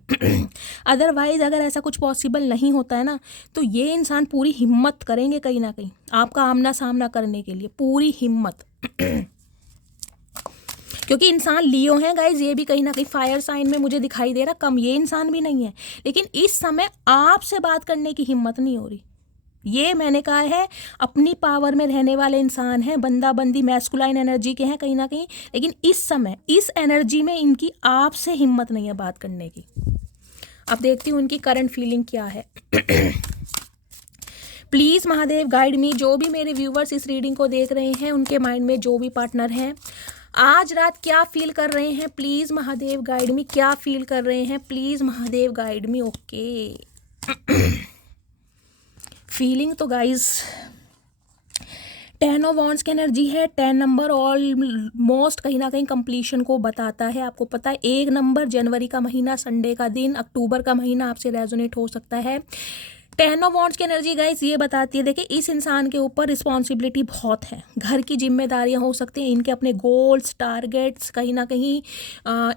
अदरवाइज अगर ऐसा कुछ पॉसिबल नहीं होता है ना, तो ये इंसान पूरी हिम्मत करेंगे कहीं ना कहीं आपका आमना सामना करने के लिए, पूरी हिम्मत। क्योंकि इंसान लियो हैं गाइज, ये भी कहीं ना कहीं फायर साइन में मुझे दिखाई दे रहा, कम ये इंसान भी नहीं है, लेकिन इस समय आपसे बात करने की हिम्मत नहीं हो रही। ये मैंने कहा है अपनी पावर में रहने वाले इंसान हैं, बंदा बंदी मैस्कुलाइन एनर्जी के हैं कहीं ना कहीं, लेकिन इस समय इस एनर्जी में इनकी आपसे हिम्मत नहीं है बात करने की। अब देखती हूँ इनकी करंट फीलिंग क्या है। प्लीज़ महादेव गाइड मी, जो भी मेरे व्यूवर्स इस रीडिंग को देख रहे हैं, उनके माइंड में जो भी पार्टनर हैं, आज रात क्या फील कर रहे हैं, प्लीज़ महादेव गाइड मी, क्या फील कर रहे हैं, please Mahadev guide me. Okay feeling तो गाइज 10 ऑफ वॉन्ड्स की एनर्जी है। 10 नंबर ऑलमोस्ट कहीं ना कहीं कंप्लीशन को बताता है। आपको पता है 1 नंबर जनवरी का महीना, संडे का दिन, अक्टूबर का महीना आपसे रेजोनेट हो सकता है। 10 ऑफ वॉन्ड्स की एनर्जी गाइस ये बताती है, देखिए इस इंसान के ऊपर रिस्पॉन्सिबिलिटी बहुत है, घर की जिम्मेदारियां हो सकती हैं, इनके अपने गोल्स टारगेट्स, कहीं ना कहीं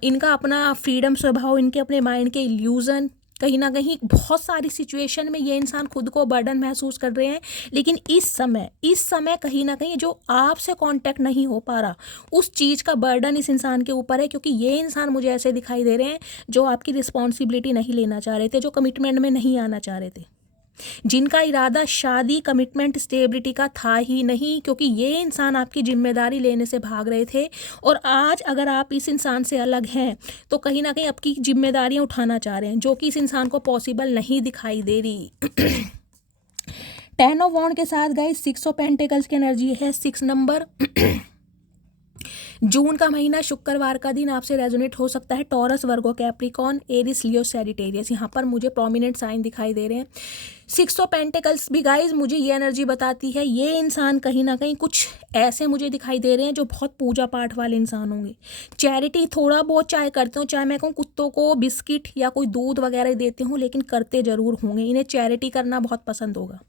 इनका अपना फ्रीडम स्वभाव, इनके अपने माइंड के इल्यूजन, कहीं ना कहीं बहुत सारी सिचुएशन में ये इंसान खुद को बर्डन महसूस कर रहे हैं। लेकिन इस समय कहीं ना कहीं जो आपसे कांटेक्ट नहीं हो पा रहा, उस चीज़ का बर्डन इस इंसान के ऊपर है, क्योंकि ये इंसान मुझे ऐसे दिखाई दे रहे हैं जो आपकी रिस्पॉन्सिबिलिटी नहीं लेना चाह रहे थे, जो कमिटमेंट में नहीं आना चाह रहे थे, जिनका इरादा शादी, कमिटमेंट, स्टेबिलिटी का था ही नहीं, क्योंकि ये इंसान आपकी जिम्मेदारी लेने से भाग रहे थे। और आज अगर आप इस इंसान से अलग हैं तो कहीं ना कहीं आपकी जिम्मेदारियां उठाना चाह रहे हैं, जो कि इस इंसान को पॉसिबल नहीं दिखाई दे रही। 10 ऑफ वॉन्ड के साथ गाइस 6 ऑफ पेंटिकल्स की एनर्जी है, 6 नंबर। जून का महीना, शुक्रवार का दिन आपसे रेजोनेट हो सकता है। टॉरस, वर्गो, कैप्रिकॉन, एरिस, लियो, सैजिटेरियस, यहाँ पर मुझे प्रोमिनेंट साइन दिखाई दे रहे हैं। 6 ऑफ पेंटिकल्स भी गाइज मुझे ये एनर्जी बताती है, ये इंसान कहीं ना कहीं कुछ ऐसे मुझे दिखाई दे रहे हैं जो बहुत पूजा पाठ वाले इंसान होंगे। चैरिटी थोड़ा बहुत चाहे करते हो, चाहे मैं कहूँ कुत्तों को बिस्किट या कोई दूध वगैरह देते हूँ, लेकिन करते जरूर होंगे। इन्हें चैरिटी करना बहुत पसंद होगा,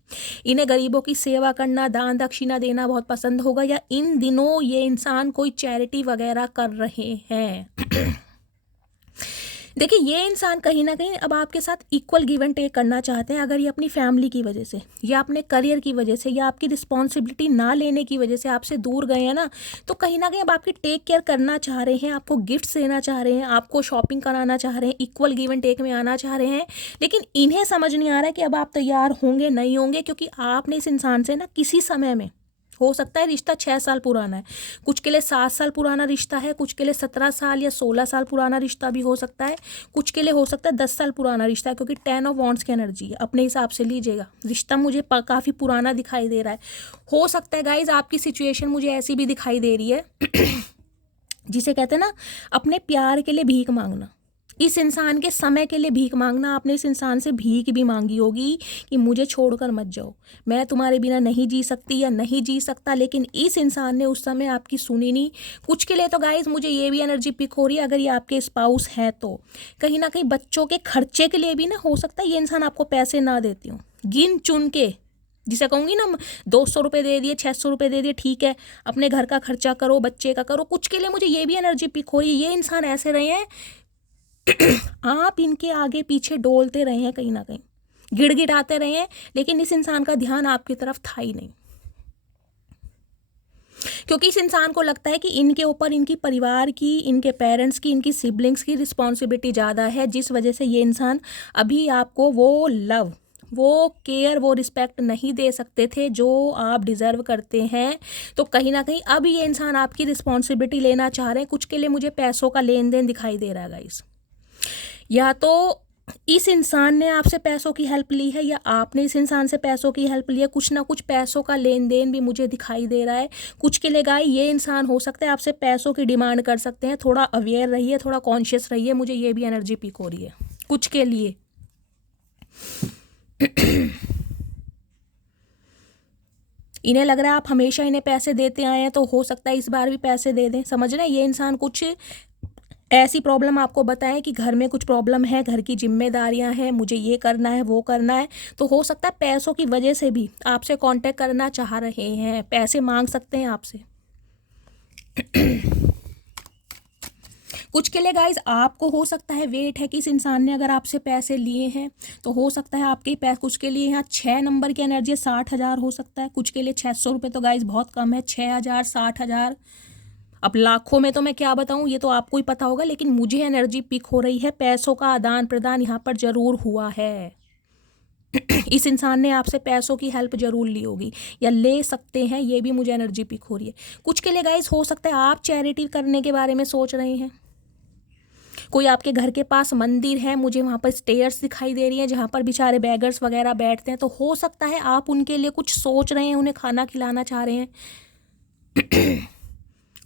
इन्हें गरीबों की सेवा करना, दान दक्षिणा देना बहुत पसंद होगा, या इन दिनों ये इंसान कोई चैरिटी वगैरह कर रहे हैं। देखिए ये इंसान कहीं ना कहीं अब आपके साथ इक्वल गिव एंड टेक करना चाहते हैं। अगर ये अपनी फैमिली की वजह से, या अपने करियर की वजह से, या आपकी रिस्पॉन्सिबिलिटी ना लेने की वजह से आपसे दूर गए हैं ना, तो कहीं ना कहीं अब आपकी टेक केयर करना चाह रहे हैं, आपको गिफ्ट्स देना चाह रहे हैं, आपको शॉपिंग कराना चाह रहे हैं, इक्वल गिव एंड टेक में आना चाह रहे हैं। लेकिन इन्हें समझ नहीं आ रहा है कि अब आप तैयार होंगे नहीं होंगे, क्योंकि आपने इस इंसान से ना किसी समय में, हो सकता है रिश्ता 6 साल पुराना है, कुछ के लिए 7 साल पुराना रिश्ता है, कुछ के लिए 17 साल या 16 साल पुराना रिश्ता भी हो सकता है, कुछ के लिए हो सकता है 10 साल पुराना रिश्ता है, क्योंकि 10 ऑफ वॉन्ड्स की एनर्जी है। अपने हिसाब से लीजिएगा, रिश्ता मुझे काफ़ी पुराना दिखाई दे रहा है। हो सकता है गाइज आपकी सिचुएशन मुझे ऐसी भी दिखाई दे रही है जिसे कहते हैं ना अपने प्यार के लिए भीख मांगना, इस इंसान के समय के लिए भीख मांगना। आपने इस इंसान से भीख भी मांगी होगी कि मुझे छोड़कर मत जाओ, मैं तुम्हारे बिना नहीं जी सकती या नहीं जी सकता, लेकिन इस इंसान ने उस समय आपकी सुनी नहीं। कुछ के लिए तो गाइज मुझे ये भी एनर्जी पिक हो रही है, अगर ये आपके स्पाउस है तो कहीं ना कहीं बच्चों के खर्चे के लिए भी ना हो सकता है ये इंसान आपको पैसे ना देती हूँ, गिन चुन के, जिसे कहूँगी ना 200 रुपये दे दिए, 600 रुपये दे दिए, ठीक है अपने घर का खर्चा करो, बच्चे का करो। कुछ के लिए मुझे ये भी एनर्जी पिक हो रही है, ये इंसान ऐसे रहे हैं आप इनके आगे पीछे डोलते रहे हैं, कहीं ना कहीं गिड़गिड़ाते रहे हैं, लेकिन इस इंसान का ध्यान आपकी तरफ था ही नहीं, क्योंकि इस इंसान को लगता है कि इनके ऊपर इनकी परिवार की, इनके पेरेंट्स की, इनकी सिबलिंग्स की रिस्पॉन्सिबिलिटी ज़्यादा है, जिस वजह से ये इंसान अभी आपको वो लव, वो केयर, वो रिस्पेक्ट नहीं दे सकते थे जो आप डिज़र्व करते हैं। तो कहीं ना कहीं अब ये इंसान आपकी रिस्पॉन्सिबिलिटी लेना चाह रहे हैं। कुछ के लिए मुझे पैसों का लेन देन दिखाई दे रहा है गाइस, या तो इस इंसान ने आपसे पैसों की हेल्प ली है या आपने इस इंसान से पैसों की हेल्प ली है। कुछ ना कुछ पैसों का लेन देन भी मुझे दिखाई दे रहा है। कुछ के लिए गाय ये इंसान हो सकता है आपसे पैसों की डिमांड कर सकते हैं। थोड़ा अवेयर रहिए, थोड़ा कॉन्शियस रहिए, मुझे ये भी एनर्जी पिक हो रही है कुछ के लिए। इन्हें लग रहा है आप हमेशा इन्हें पैसे देते आए हैं, तो हो सकता है इस बार भी पैसे दे दें। समझ रहे हैं, ये इंसान कुछ ऐसी प्रॉब्लम आपको बताएं कि घर में कुछ प्रॉब्लम है, घर की जिम्मेदारियां हैं, मुझे ये करना है वो करना है, तो हो सकता है पैसों की वजह से भी आपसे कांटेक्ट करना चाह रहे हैं, पैसे मांग सकते हैं आपसे। कुछ के लिए गाइज आपको हो सकता है वेट है कि इस इंसान ने अगर आपसे पैसे लिए हैं तो हो सकता है आपके पैसे, कुछ के लिए यहाँ 6 नंबर की एनर्जी 60,000 हो सकता है, कुछ के लिए 600 रुपये तो गाइज बहुत कम है। 6,000 60,000, अब लाखों में तो मैं क्या बताऊँ, ये तो आपको ही पता होगा, लेकिन मुझे एनर्जी पिक हो रही है पैसों का आदान प्रदान यहाँ पर जरूर हुआ है। इस इंसान ने आपसे पैसों की हेल्प जरूर ली होगी या ले सकते हैं, ये भी मुझे एनर्जी पिक हो रही है। कुछ के लिए गाइज हो सकता है आप चैरिटी करने के बारे में सोच रहे हैं। कोई आपके घर के पास मंदिर है, मुझे वहाँ पर स्टेयर्स दिखाई दे रही हैं जहाँ पर बेचारे बैगर्स वगैरह बैठते हैं, तो हो सकता है आप उनके लिए कुछ सोच रहे हैं, उन्हें खाना खिलाना चाह रहे हैं।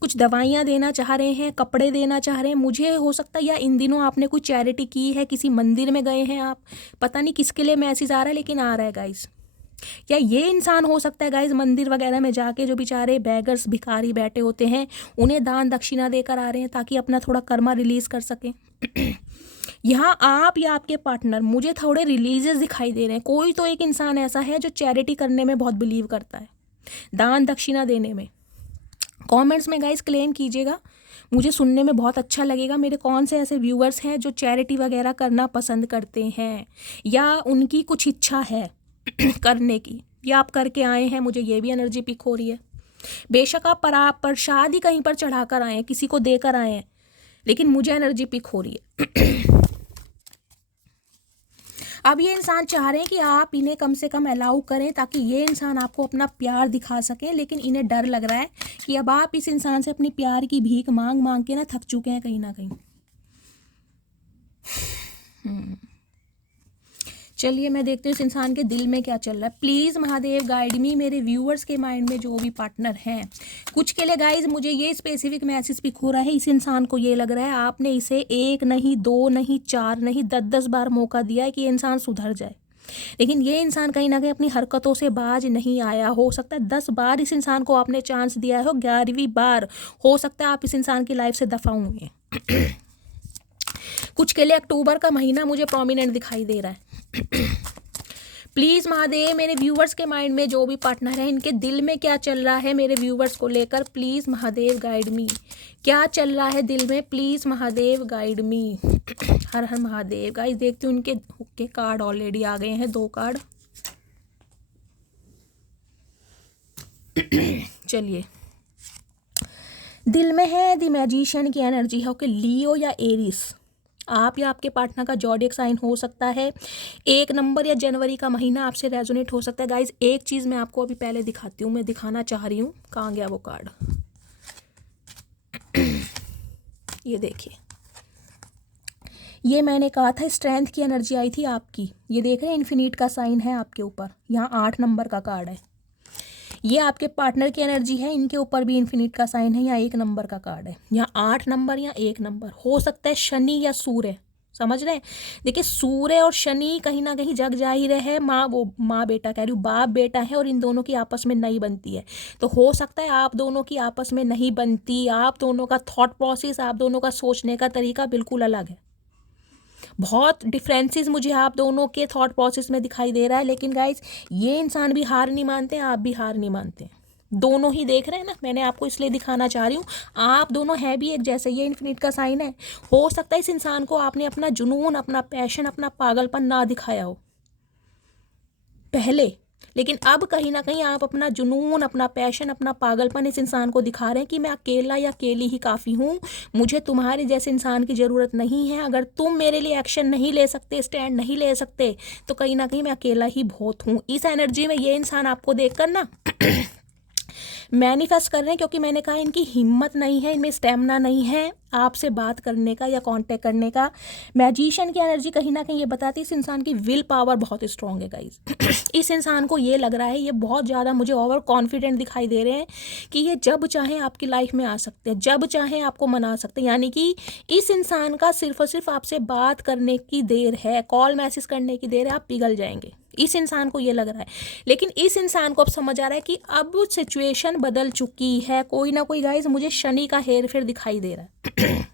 कुछ दवाइयाँ देना चाह रहे हैं, कपड़े देना चाह रहे हैं, मुझे हो सकता है या इन दिनों आपने कोई चैरिटी की है, किसी मंदिर में गए हैं आप, पता नहीं किसके लिए मैसेज आ रहा है लेकिन आ रहा है गाइज। या ये इंसान हो सकता है गाइज मंदिर वगैरह में जाके जो बेचारे बैगर्स भिखारी बैठे होते हैं उन्हें दान दक्षिणा देकर आ रहे हैं ताकि अपना थोड़ा कर्मा रिलीज कर सकें। यहाँ आप या आपके पार्टनर, मुझे थोड़े रिलीजेस दिखाई दे रहे हैं। कोई तो एक इंसान ऐसा है जो चैरिटी करने में बहुत बिलीव करता है, दान दक्षिणा देने में। कमेंट्स में गाइस क्लेम कीजिएगा, मुझे सुनने में बहुत अच्छा लगेगा। मेरे कौन से ऐसे व्यूअर्स हैं जो चैरिटी वगैरह करना पसंद करते हैं या उनकी कुछ इच्छा है करने की, या आप करके आए हैं, मुझे ये भी एनर्जी पिक हो रही है। बेशक आप प्रसाद ही कहीं पर चढ़ा कर आए हैं, किसी को देकर आए हैं, लेकिन मुझे एनर्जी पिक हो रही है। अब ये इंसान चाह रहे हैं कि आप इन्हें कम से कम अलाउ करें ताकि ये इंसान आपको अपना प्यार दिखा सकें, लेकिन इन्हें डर लग रहा है कि अब आप इस इंसान से अपनी प्यार की भीख मांग मांग के ना थक चुके हैं कहीं ना कहीं। चलिए मैं देखती हूँ इस इंसान के दिल में क्या चल रहा है। प्लीज़ महादेव गाइड मी, मेरे व्यूअर्स के माइंड में जो भी पार्टनर हैं। कुछ के लिए गाइज मुझे ये स्पेसिफिक मैसेज पिक हो रहा है, इस इंसान को ये लग रहा है आपने इसे 1 नहीं 2 नहीं 4 नहीं 10-10 बार मौका दिया है कि ये इंसान सुधर जाए, लेकिन ये इंसान कहीं ना कहीं अपनी हरकतों से बाज नहीं आया। हो सकता है 10 बार इस इंसान को आपने चांस दिया हो, 11वीं बार हो सकता है आप इस इंसान की लाइफ से दफा हुए हैं। कुछ के लिए अक्टूबर का महीना मुझे प्रोमिनेंट दिखाई दे रहा है। प्लीज़ महादेव, मेरे व्यूवर्स के माइंड में जो भी पार्टनर है इनके दिल में क्या चल रहा है मेरे व्यूवर्स को लेकर, प्लीज़ महादेव गाइड मी। क्या चल रहा है दिल में, please Mahadev guide me. Her Har Mahadev. Guys देखती हूँ इनके के कार्ड ऑलरेडी आ गए हैं, 2 कार्ड। चलिए, दिल में है द मैजिशियन की एनर्जी है। ओके, लियो या एरिस, आप या आपके पार्टनर का जॉडियक साइन हो सकता है। 1 नंबर या जनवरी का महीना आपसे रेजोनेट हो सकता है। गाइज एक चीज़ मैं आपको अभी पहले दिखाती हूँ, मैं दिखाना चाह रही हूँ, कहाँ गया वो कार्ड। ये देखिए, ये मैंने कहा था स्ट्रेंथ की एनर्जी आई थी आपकी। ये देख रहे हैं, इन्फिनिट का साइन है आपके ऊपर, यहाँ 8 नंबर का कार्ड है। ये आपके पार्टनर की एनर्जी है, इनके ऊपर भी इन्फिनिट का साइन है, यहाँ 1 नंबर का कार्ड है, यहाँ 8 नंबर या 1 नंबर हो सकता है। शनि या सूर्य, समझ रहे हैं। देखिए सूर्य और शनि कहीं ना कहीं जग जा ही रहे हैं। माँ बेटा कह रही हूँ, बाप बेटा है, और इन दोनों की आपस में नहीं बनती है। तो हो सकता है आप दोनों की आपस में नहीं बनती, आप दोनों का थॉट प्रोसेस, आप दोनों का सोचने का तरीका बिल्कुल अलग है। बहुत डिफरेंसेस मुझे आप दोनों के थॉट प्रोसेस में दिखाई दे रहा है। लेकिन गाइज ये इंसान भी हार नहीं मानते, आप भी हार नहीं मानते, दोनों ही देख रहे हैं ना। मैंने आपको इसलिए दिखाना चाह रही हूँ, आप दोनों है भी एक जैसे। ये इन्फिनिट का साइन है। हो सकता है इस इंसान को आपने अपना जुनून, अपना पैशन, अपना पागलपन ना दिखाया हो पहले, लेकिन अब कहीं ना कहीं आप अपना जुनून, अपना पैशन, अपना पागलपन इस इंसान को दिखा रहे हैं कि मैं अकेला या अकेली ही काफ़ी हूँ, मुझे तुम्हारे जैसे इंसान की ज़रूरत नहीं है। अगर तुम मेरे लिए एक्शन नहीं ले सकते, स्टैंड नहीं ले सकते, तो कहीं ना कहीं मैं अकेला ही बहुत हूँ। इस एनर्जी में ये इंसान आपको देखकर ना मैनिफेस्ट कर रहे हैं क्योंकि मैंने कहा इनकी हिम्मत नहीं है, इनमें स्टेमिना नहीं है आपसे बात करने का या कांटेक्ट करने का। मैजिशियन की एनर्जी कहीं ना कहीं ये बताती है इस इंसान की विल पावर बहुत स्ट्रांग है गाइज। इस इंसान को ये लग रहा है, ये बहुत ज़्यादा मुझे ओवर कॉन्फिडेंट दिखाई दे रहे हैं कि ये जब चाहें आपकी लाइफ में आ सकते हैं, जब चाहें आपको मना सकते हैं। यानी कि इस इंसान का सिर्फ और सिर्फ आपसे बात करने की देर है, कॉल मैसेज करने की देर है, आप पिघल जाएंगे। इस इंसान को ये लग रहा है, लेकिन इस इंसान को अब समझ आ रहा है कि अब सिचुएशन बदल चुकी है। कोई ना कोई गाइज मुझे शनि का हेर फेर दिखाई दे रहा है।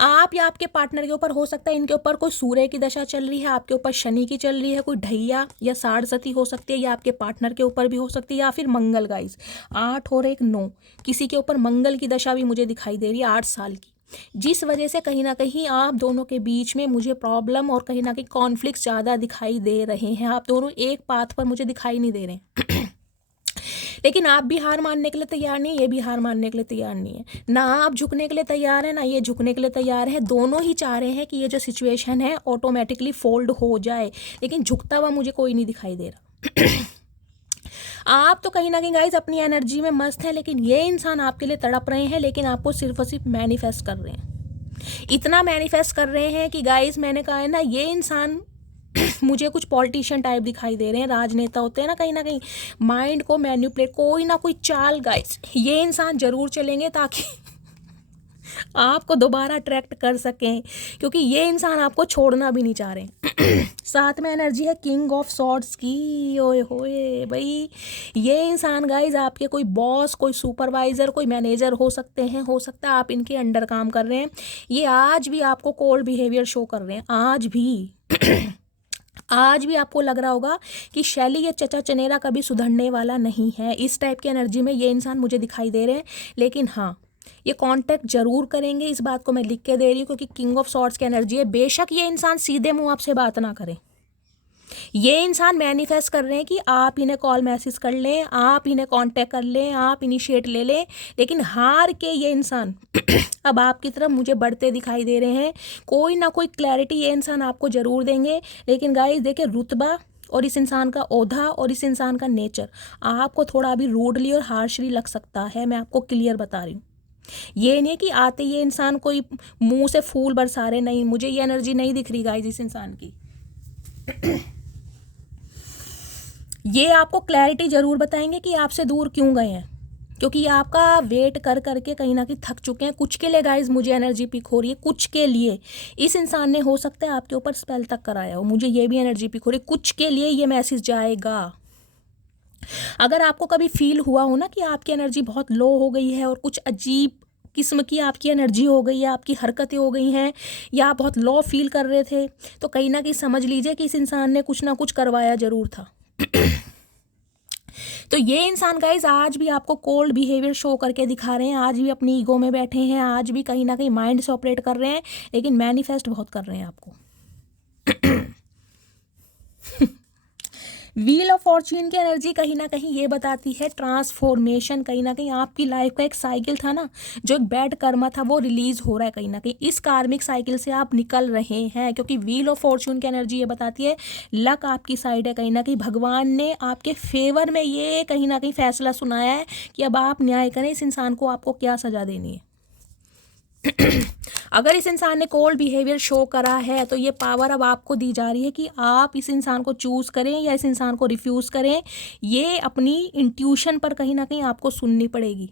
आप या आपके पार्टनर के ऊपर हो सकता है, इनके ऊपर कोई सूर्य की दशा चल रही है, आपके ऊपर शनि की चल रही है, कोई ढैया या साढ़सती हो सकती है, या आपके पार्टनर के ऊपर भी हो सकती है, या फिर मंगल गाइज 8 और 1 9, किसी के ऊपर मंगल की दशा भी मुझे दिखाई दे रही है 8 साल की, जिस वजह से कहीं ना कहीं आप दोनों के बीच में मुझे प्रॉब्लम और कहीं ना कहीं कॉन्फ्लिक्ट ज़्यादा दिखाई दे रहे हैं। आप दोनों एक पाथ पर मुझे दिखाई नहीं दे रहे हैं। लेकिन आप भी हार मानने के लिए तैयार नहीं, ये भी हार मानने के लिए तैयार नहीं है। ना आप झुकने के लिए तैयार है, ना ये झुकने के लिए तैयार है। दोनों ही चाह रहे हैं कि ये जो सिचुएशन है ऑटोमेटिकली फोल्ड हो जाए, लेकिन झुकता हुआ मुझे कोई नहीं दिखाई दे रहा। आप तो कहीं ना कहीं गाइज अपनी एनर्जी में मस्त हैं, लेकिन ये इंसान आपके लिए तड़प रहे हैं, लेकिन आपको सिर्फ और सिर्फ मैनिफेस्ट कर रहे हैं। इतना मैनिफेस्ट कर रहे हैं कि गाइज मैंने कहा है ना, ये इंसान मुझे कुछ पॉलिटिशियन टाइप दिखाई दे रहे हैं, राजनेता होते हैं ना कहीं माइंड को मैनिपुलेट, कोई ना कोई चाल गाइज ये इंसान जरूर चलेंगे ताकि आपको दोबारा अट्रैक्ट कर सकें, क्योंकि ये इंसान आपको छोड़ना भी नहीं चाह रहे। साथ में एनर्जी है किंग ऑफ सॉर्ड्स की। ओए होए भाई, ये इंसान गाइज आपके कोई बॉस, कोई सुपरवाइजर, कोई मैनेजर हो सकते हैं, हो सकता है आप इनके अंडर काम कर रहे हैं। ये आज भी आपको कोल्ड बिहेवियर शो कर रहे हैं, आज भी। आज भी आपको लग रहा होगा कि शैली ये चचा चनेरा कभी सुधरने वाला नहीं है। इस टाइप की एनर्जी में ये इंसान मुझे दिखाई दे रहे हैं, लेकिन हाँ ये कांटेक्ट जरूर करेंगे, इस बात को मैं लिख के दे रही हूँ, क्योंकि किंग ऑफ सॉर्ड्स की एनर्जी है। बेशक ये इंसान सीधे मुंह आपसे बात ना करें, ये इंसान मैनिफेस्ट कर रहे हैं कि आप इन्हें कॉल मैसेज कर लें, आप इन्हें कांटेक्ट कर लें, आप इनिशिएट ले लें, लेकिन हार के ये इंसान अब आपकी तरफ मुझे बढ़ते दिखाई दे रहे हैं। कोई ना कोई क्लैरिटी ये इंसान आपको ज़रूर देंगे, लेकिन गाइस देखिए रुतबा और इस इंसान का ओहदा और इस इंसान का नेचर आपको थोड़ा अभी रूडली और हार्शली लग सकता है। मैं आपको क्लियर बता रही हूँ, ये नहीं कि आते ये इंसान कोई मुंह से फूल बरसा रहे, नहीं, मुझे ये एनर्जी नहीं दिख रही गाइस इस इंसान की। ये आपको क्लैरिटी ज़रूर बताएंगे कि आपसे दूर क्यों गए हैं, क्योंकि ये आपका वेट कर करके कहीं ना कहीं थक चुके हैं। कुछ के लिए गाइज मुझे एनर्जी पिक हो रही है, कुछ के लिए इस इंसान ने हो सकता है आपके ऊपर स्पेल तक कराया हो, मुझे ये भी एनर्जी पिक हो रही है। कुछ के लिए ये मैसेज जाएगा। अगर आपको कभी फील हुआ हो ना कि आपकी एनर्जी बहुत लो हो गई है और कुछ अजीब किस्म की आपकी एनर्जी हो गई है, आपकी हरकतें हो गई हैं, या आप बहुत लो फील कर रहे थे, तो कहीं ना कहीं समझ लीजिए कि इस इंसान ने कुछ ना कुछ करवाया ज़रूर था। तो ये इंसान गाइज आज भी आपको कोल्ड बिहेवियर शो करके दिखा रहे हैं, आज भी अपनी ईगो में बैठे हैं, आज भी कहीं ना कहीं माइंड से ऑपरेट कर रहे हैं, लेकिन मैनिफेस्ट बहुत कर रहे हैं आपको। व्हील ऑफ फॉर्च्यून की एनर्जी कहीं ना कहीं ये बताती है ट्रांसफॉर्मेशन। कहीं ना कहीं आपकी लाइफ का एक साइकिल था ना, जो एक बैड कर्मा था, वो रिलीज हो रहा है। कहीं ना कहीं इस कार्मिक साइकिल से आप निकल रहे हैं, क्योंकि व्हील ऑफ फॉर्च्यून की एनर्जी ये बताती है लक आपकी साइड है। कहीं ना कहीं भगवान ने आपके फेवर में ये कहीं ना कहीं फैसला सुनाया है कि अब आप न्याय करें, इस इंसान को आपको क्या सजा देनी है। अगर इस इंसान ने कोल्ड बिहेवियर शो करा है, तो ये पावर अब आपको दी जा रही है कि आप इस इंसान को चूज करें या इस इंसान को रिफ्यूज करें। ये अपनी इंट्यूशन पर कहीं ना कहीं आपको सुननी पड़ेगी।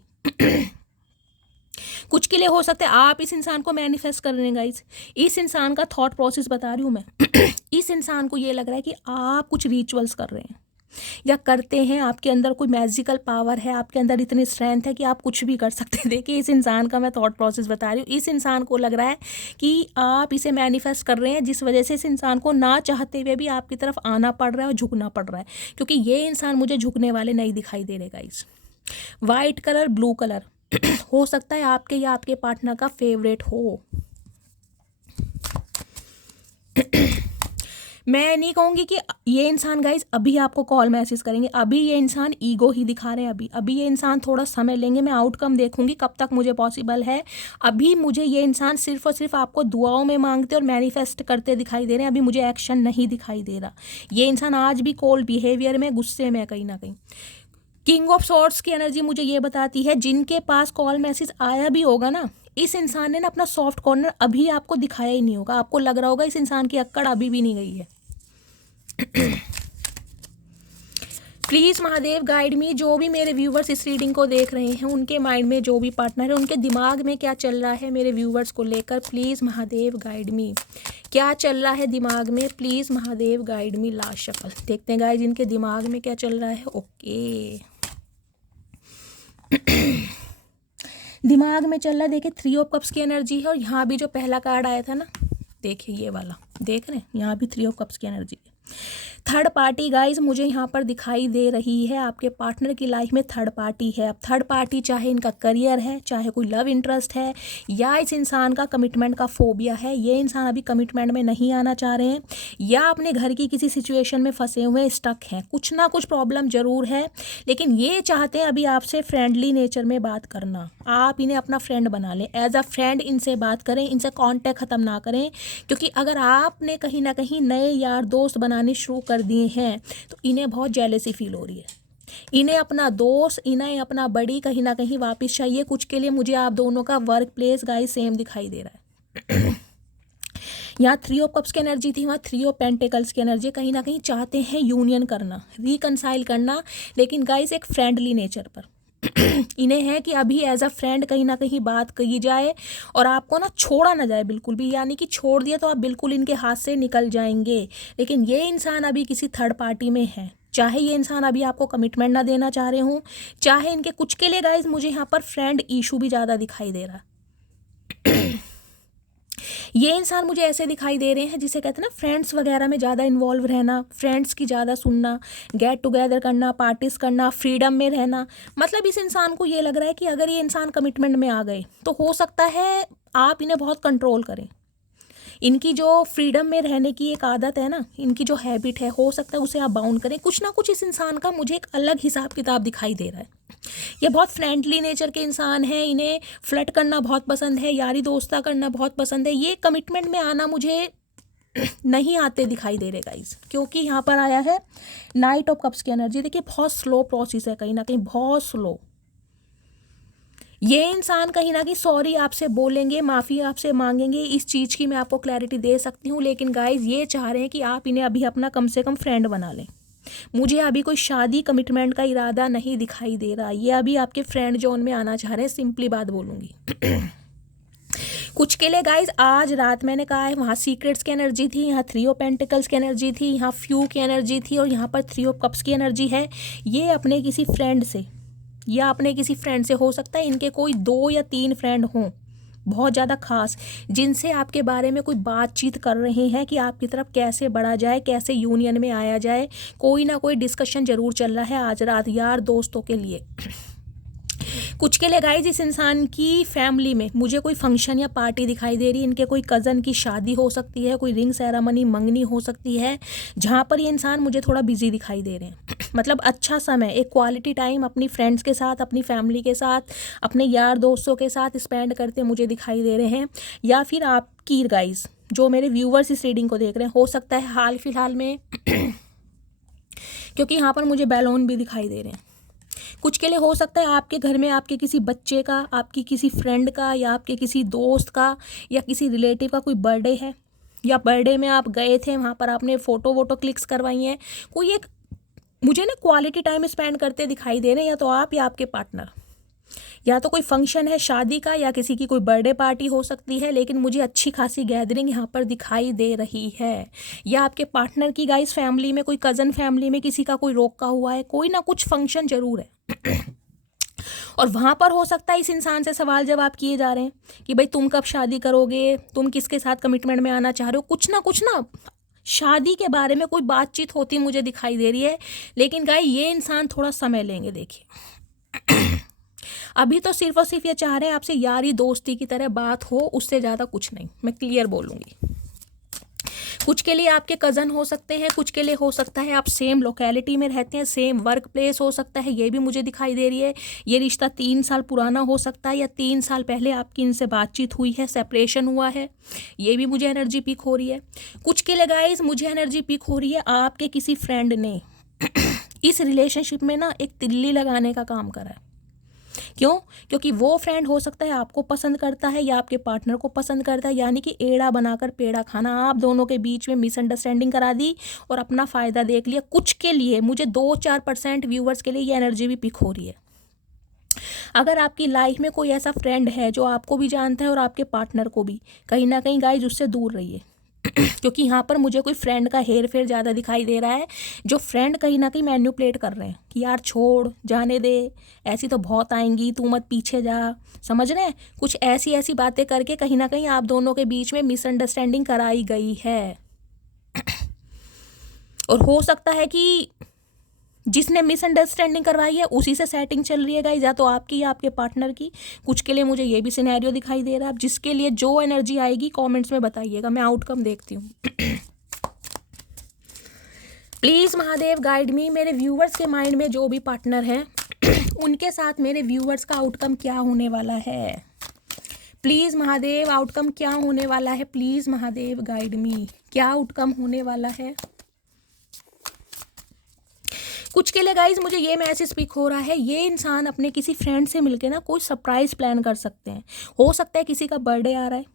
कुछ के लिए हो सकता है आप इस इंसान को मैनिफेस्ट कर रहे हैं गाइस, इस इंसान का थॉट प्रोसेस बता रही हूँ मैं। इस इंसान को ये लग रहा है कि आप कुछ रिचुअल्स कर रहे हैं या करते हैं, आपके अंदर कोई मैजिकल पावर है, आपके अंदर इतनी स्ट्रेंथ है कि आप कुछ भी कर सकते हैं। देखिए इस इंसान का मैं थॉट प्रोसेस बता रही हूँ। इस इंसान को लग रहा है कि आप इसे मैनिफेस्ट कर रहे हैं, जिस वजह से इस इंसान को ना चाहते हुए भी आपकी तरफ आना पड़ रहा है और झुकना पड़ रहा है, क्योंकि ये इंसान मुझे झुकने वाले नहीं दिखाई दे रहे guys. White colour, blue colour हो सकता है आपके या आपके पार्टनर का फेवरेट हो। मैं नहीं कहूँगी कि ये इंसान गाइज अभी आपको कॉल मैसेज करेंगे, अभी ये इंसान ईगो ही दिखा रहे हैं, अभी ये इंसान थोड़ा समय लेंगे। मैं आउटकम देखूंगी कब तक मुझे पॉसिबल है। अभी मुझे ये इंसान सिर्फ और सिर्फ आपको दुआओं में मांगते और मैनिफेस्ट करते दिखाई दे रहे हैं, अभी मुझे एक्शन नहीं दिखाई दे रहा। ये इंसान आज भी कोल्ड बिहेवियर में, गुस्से में कहीं ना कहीं। किंग ऑफ सॉर्ड्स की एनर्जी मुझे ये बताती है, जिनके पास कॉल मैसेज आया भी होगा ना, इस इंसान ने ना अपना सॉफ्ट कॉर्नर अभी आपको दिखाया ही नहीं होगा। आपको लग रहा होगा इस इंसान की अक्कड़ अभी भी नहीं गई है। प्लीज़ महादेव गाइड मी। जो भी मेरे व्यूवर्स इस रीडिंग को देख रहे हैं, उनके माइंड में जो भी पार्टनर है, उनके दिमाग में क्या चल रहा है मेरे व्यूवर्स को लेकर, प्लीज़ महादेव गाइड मी। क्या चल रहा है दिमाग में, please Mahadev guide me. Last shuffle देखते हैं गाइज इनके दिमाग में क्या चल रहा है। ओके दिमाग में चल रहा है, देखिए 3 ऑफ कप्स की एनर्जी है, और यहाँ भी जो पहला कार्ड आया था ना, देखिए ये वाला, देख रहे हैं, यहाँ भी 3 ऑफ कप्स की एनर्जी है। थर्ड पार्टी गाइज मुझे यहाँ पर दिखाई दे रही है। आपके पार्टनर की लाइफ में थर्ड पार्टी है। अब थर्ड पार्टी चाहे इनका करियर है, चाहे कोई लव इंटरेस्ट है, या इस इंसान का कमिटमेंट का फोबिया है, ये इंसान अभी कमिटमेंट में नहीं आना चाह रहे हैं, या अपने घर की किसी सिचुएशन में फंसे हुए स्टक हैं, कुछ ना कुछ प्रॉब्लम ज़रूर है, लेकिन ये चाहते हैं अभी आपसे फ्रेंडली नेचर में बात करना। आप इन्हें अपना फ्रेंड बना लें, एज अ फ्रेंड इनसे बात करें, इनसे कॉन्टैक्ट ख़त्म ना करें, क्योंकि अगर आपने कहीं ना कहीं नए यार दोस्त बनाने शुरू कर दिए हैं तो इन्हें बहुत जेलसी फील हो रही है। इन्हें अपना दोस्त, इन्हें अपना बड़ी कहीं ना कहीं वापस चाहिए। कुछ के लिए मुझे आप दोनों का वर्क प्लेस गाइस सेम दिखाई दे रहा है। यहाँ 3 ऑफ कप्स की एनर्जी थी, वहाँ 3 ऑफ पेंटिकल्स की एनर्जी। कहीं ना कहीं चाहते हैं यूनियन करना, रिकनसाइल करना, लेकिन गाइस एक फ्रेंडली नेचर पर। इन्हें है कि अभी एज अ फ्रेंड कहीं ना कहीं बात की जाए और आपको ना छोड़ा ना जाए बिल्कुल भी, यानी कि छोड़ दिया तो आप बिल्कुल इनके हाथ से निकल जाएंगे। लेकिन ये इंसान अभी किसी थर्ड पार्टी में है, चाहे ये इंसान अभी आपको कमिटमेंट ना देना चाह रहे हों, चाहे इनके कुछ के लिए गाइज मुझे यहाँ पर फ्रेंड इशू भी ज़्यादा दिखाई दे रहा है। ये इंसान मुझे ऐसे दिखाई दे रहे हैं जिसे कहते हैं ना फ्रेंड्स वगैरह में ज़्यादा इन्वॉल्व रहना, फ्रेंड्स की ज़्यादा सुनना, गेट टुगेदर करना, पार्टीज करना, फ्रीडम में रहना। मतलब इस इंसान को ये लग रहा है कि अगर ये इंसान कमिटमेंट में आ गए तो हो सकता है आप इन्हें बहुत कंट्रोल करें। इनकी जो फ्रीडम में रहने की एक आदत है ना, इनकी जो हैबिट है, हो सकता है उसे आप बाउंड करें। कुछ ना कुछ इस इंसान का मुझे एक अलग हिसाब किताब दिखाई दे रहा है। ये बहुत फ्रेंडली नेचर के इंसान हैं, इन्हें फ्लर्ट करना बहुत पसंद है, यारी दोस्ता करना बहुत पसंद है। ये कमिटमेंट में आना मुझे नहीं आते दिखाई दे रहे गाइस, क्योंकि यहाँ पर आया है नाइट ऑफ कप्स की एनर्जी। देखिए बहुत स्लो प्रोसेस है, कहीं ना कहीं बहुत स्लो। ये इंसान कहीं ना कहीं सॉरी आपसे बोलेंगे, माफ़ी आपसे मांगेंगे, इस चीज़ की मैं आपको क्लैरिटी दे सकती हूँ। लेकिन गाइस ये चाह रहे हैं कि आप इन्हें अभी अपना कम से कम फ्रेंड बना लें। मुझे अभी कोई शादी कमिटमेंट का इरादा नहीं दिखाई दे रहा। ये अभी आपके फ्रेंड जोन में आना चाह रहे हैं, सिंपली बात बोलूँगी। कुछ के लिए गाइज आज रात मैंने कहा है वहाँ सीक्रेट्स की एनर्जी थी, यहाँ 3 ऑफ पेंटिकल्स की एनर्जी थी, यहाँ फ्यू की एनर्जी थी, और यहाँ पर 3 ऑफ कप्स की एनर्जी है। ये अपने किसी फ्रेंड से या अपने किसी फ्रेंड से, हो सकता है इनके कोई 2 या 3 फ्रेंड हों बहुत ज़्यादा खास, जिनसे आपके बारे में कोई बातचीत कर रहे हैं कि आपकी तरफ कैसे बढ़ा जाए, कैसे यूनियन में आया जाए। कोई ना कोई डिस्कशन ज़रूर चल रहा है आज रात यार दोस्तों के लिए। कुछ के लिए गाइज इस इंसान की फैमिली में मुझे कोई फंक्शन या पार्टी दिखाई दे रही है। इनके कोई कज़न की शादी हो सकती है, कोई रिंग सेरेमनी मंगनी हो सकती है, जहाँ पर ये इंसान मुझे थोड़ा बिजी दिखाई दे रहे हैं। मतलब अच्छा समय, एक क्वालिटी टाइम अपनी फ्रेंड्स के साथ, अपनी फैमिली के साथ, अपने यार दोस्तों के साथ स्पेंड करते मुझे दिखाई दे रहे हैं। या फिर आपकी गाइज जो मेरे व्यूवर्स इस रीडिंग को देख रहे हैं, हो सकता है हाल फिलहाल में क्योंकि यहाँ पर मुझे बैलून भी दिखाई दे रहे हैं। कुछ के लिए हो सकता है आपके घर में आपके किसी बच्चे का, आपकी किसी फ्रेंड का, या आपके किसी दोस्त का, या किसी रिलेटिव का कोई बर्थडे है, या बर्थडे में आप गए थे, वहाँ पर आपने फ़ोटो क्लिक्स करवाई हैं। कोई एक मुझे ना क्वालिटी टाइम स्पेंड करते दिखाई दे रहे हैं, या तो आप या आपके पार्टनर। या तो कोई फंक्शन है शादी का, या किसी की कोई बर्थडे पार्टी हो सकती है, लेकिन मुझे अच्छी खासी गैदरिंग यहाँ पर दिखाई दे रही है। या आपके पार्टनर की गाइस फैमिली में, कोई कज़न फैमिली में किसी का कोई रोका हुआ है, कोई ना कुछ फंक्शन ज़रूर है। और वहाँ पर हो सकता है इस इंसान से सवाल जवाब किए जा रहे हैं कि भाई तुम कब शादी करोगे, तुम किसके साथ कमिटमेंट में आना चाह रहे हो। कुछ ना शादी के बारे में कोई बातचीत होती मुझे दिखाई दे रही है। लेकिन गाइस ये इंसान थोड़ा समय लेंगे। देखिए अभी तो सिर्फ और सिर्फ ये चाह रहे हैं आपसे यारी दोस्ती की तरह बात हो, उससे ज़्यादा कुछ नहीं, मैं क्लियर बोलूँगी। कुछ के लिए आपके कज़न हो सकते हैं, कुछ के लिए हो सकता है आप सेम लोकेलिटी में रहते हैं, सेम वर्क प्लेस हो सकता है, ये भी मुझे दिखाई दे रही है। ये रिश्ता 3 साल पुराना हो सकता है, या 3 साल पहले आपकी इनसे बातचीत हुई है, सेपरेशन हुआ है, ये भी मुझे एनर्जी पिक हो रही है। कुछ के लिए गाइस मुझे एनर्जी पिक हो रही है आपके किसी फ्रेंड ने इस रिलेशनशिप में ना एक तिल्ली लगाने का काम करा है। क्यों? क्योंकि वो फ्रेंड हो सकता है आपको पसंद करता है या आपके पार्टनर को पसंद करता है, यानी कि एड़ा बनाकर पेड़ा खाना, आप दोनों के बीच में मिसअंडरस्टैंडिंग करा दी और अपना फ़ायदा देख लिया कुछ के लिए। मुझे 2-4% व्यूवर्स के लिए ये एनर्जी भी पिक हो रही है। अगर आपकी लाइफ में कोई ऐसा फ्रेंड है जो आपको भी जानता है और आपके पार्टनर को भी, कहीं ना कहीं गाइज उससे दूर रहिए। क्योंकि यहाँ पर मुझे कोई फ्रेंड का हेर फेर ज़्यादा दिखाई दे रहा है, जो फ्रेंड कहीं ना कहीं मैन्युपुलेट कर रहे हैं कि यार छोड़, जाने दे, ऐसी तो बहुत आएंगी, तू मत पीछे जा, समझ रहे हैं? कुछ ऐसी ऐसी बातें करके कहीं ना कहीं आप दोनों के बीच में मिसअंडरस्टैंडिंग कराई गई है। और हो सकता है कि जिसने मिसअंडरस्टैंडिंग करवाई है उसी से सेटिंग चल रही है गाइस, या तो आपकी या आपके पार्टनर की। कुछ के लिए मुझे ये भी सिनेरियो दिखाई दे रहा है। अब जिसके लिए जो एनर्जी आएगी कमेंट्स में बताइएगा, मैं आउटकम देखती हूँ। प्लीज़ महादेव गाइड मी, मेरे व्यूवर्स के माइंड में जो भी पार्टनर हैं उनके साथ मेरे व्यूवर्स का आउटकम क्या होने वाला है। प्लीज़ महादेव आउटकम क्या होने वाला है, प्लीज़ महादेव गाइड मी, क्या आउटकम होने वाला है। कुछ के लिए गाइज मुझे ये मैसेज पिक हो रहा है, ये इंसान अपने किसी फ्रेंड से मिलके ना कोई सरप्राइज प्लान कर सकते हैं। हो सकता है किसी का बर्थडे आ रहा है,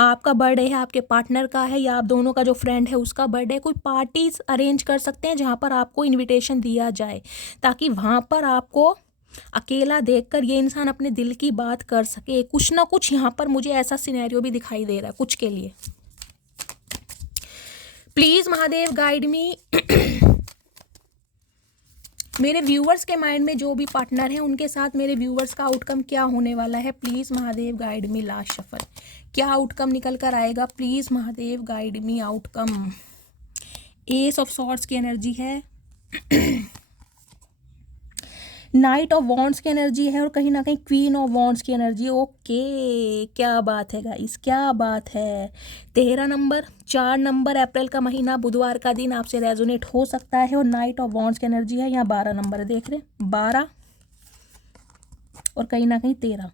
आपका बर्थडे है, आपके पार्टनर का है, या आप दोनों का जो फ्रेंड है उसका बर्थडे, कोई पार्टीज अरेंज कर सकते हैं जहाँ पर आपको इनविटेशन दिया जाए, ताकि वहाँ पर आपको अकेला देखकर ये इंसान अपने दिल की बात कर सके। कुछ ना कुछ यहाँ पर मुझे ऐसा सिनेरियो भी दिखाई दे रहा है कुछ के लिए। प्लीज़ महादेव गाइड मी, मेरे व्यूवर्स के माइंड में जो भी पार्टनर हैं उनके साथ मेरे व्यूवर्स का आउटकम क्या होने वाला है। Please Mahadev guide me, last shuffle क्या आउटकम निकल कर आएगा। Please Mahadev guide me outcome. S of swords की एनर्जी है, नाइट ऑफ वॉन्ड्स की एनर्जी है, और कहीं ना कहीं क्वीन ऑफ वॉन्ड्स की एनर्जी। ओके, क्या बात है गाइस, क्या बात है। 13 नंबर, 4 नंबर, अप्रैल का महीना, बुधवार का दिन आपसे रेजोनेट हो सकता है। और नाइट ऑफ वॉन्ड्स की एनर्जी है, यहाँ 12 नंबर है, देख रहे हैं 12 और कहीं ना कहीं 13।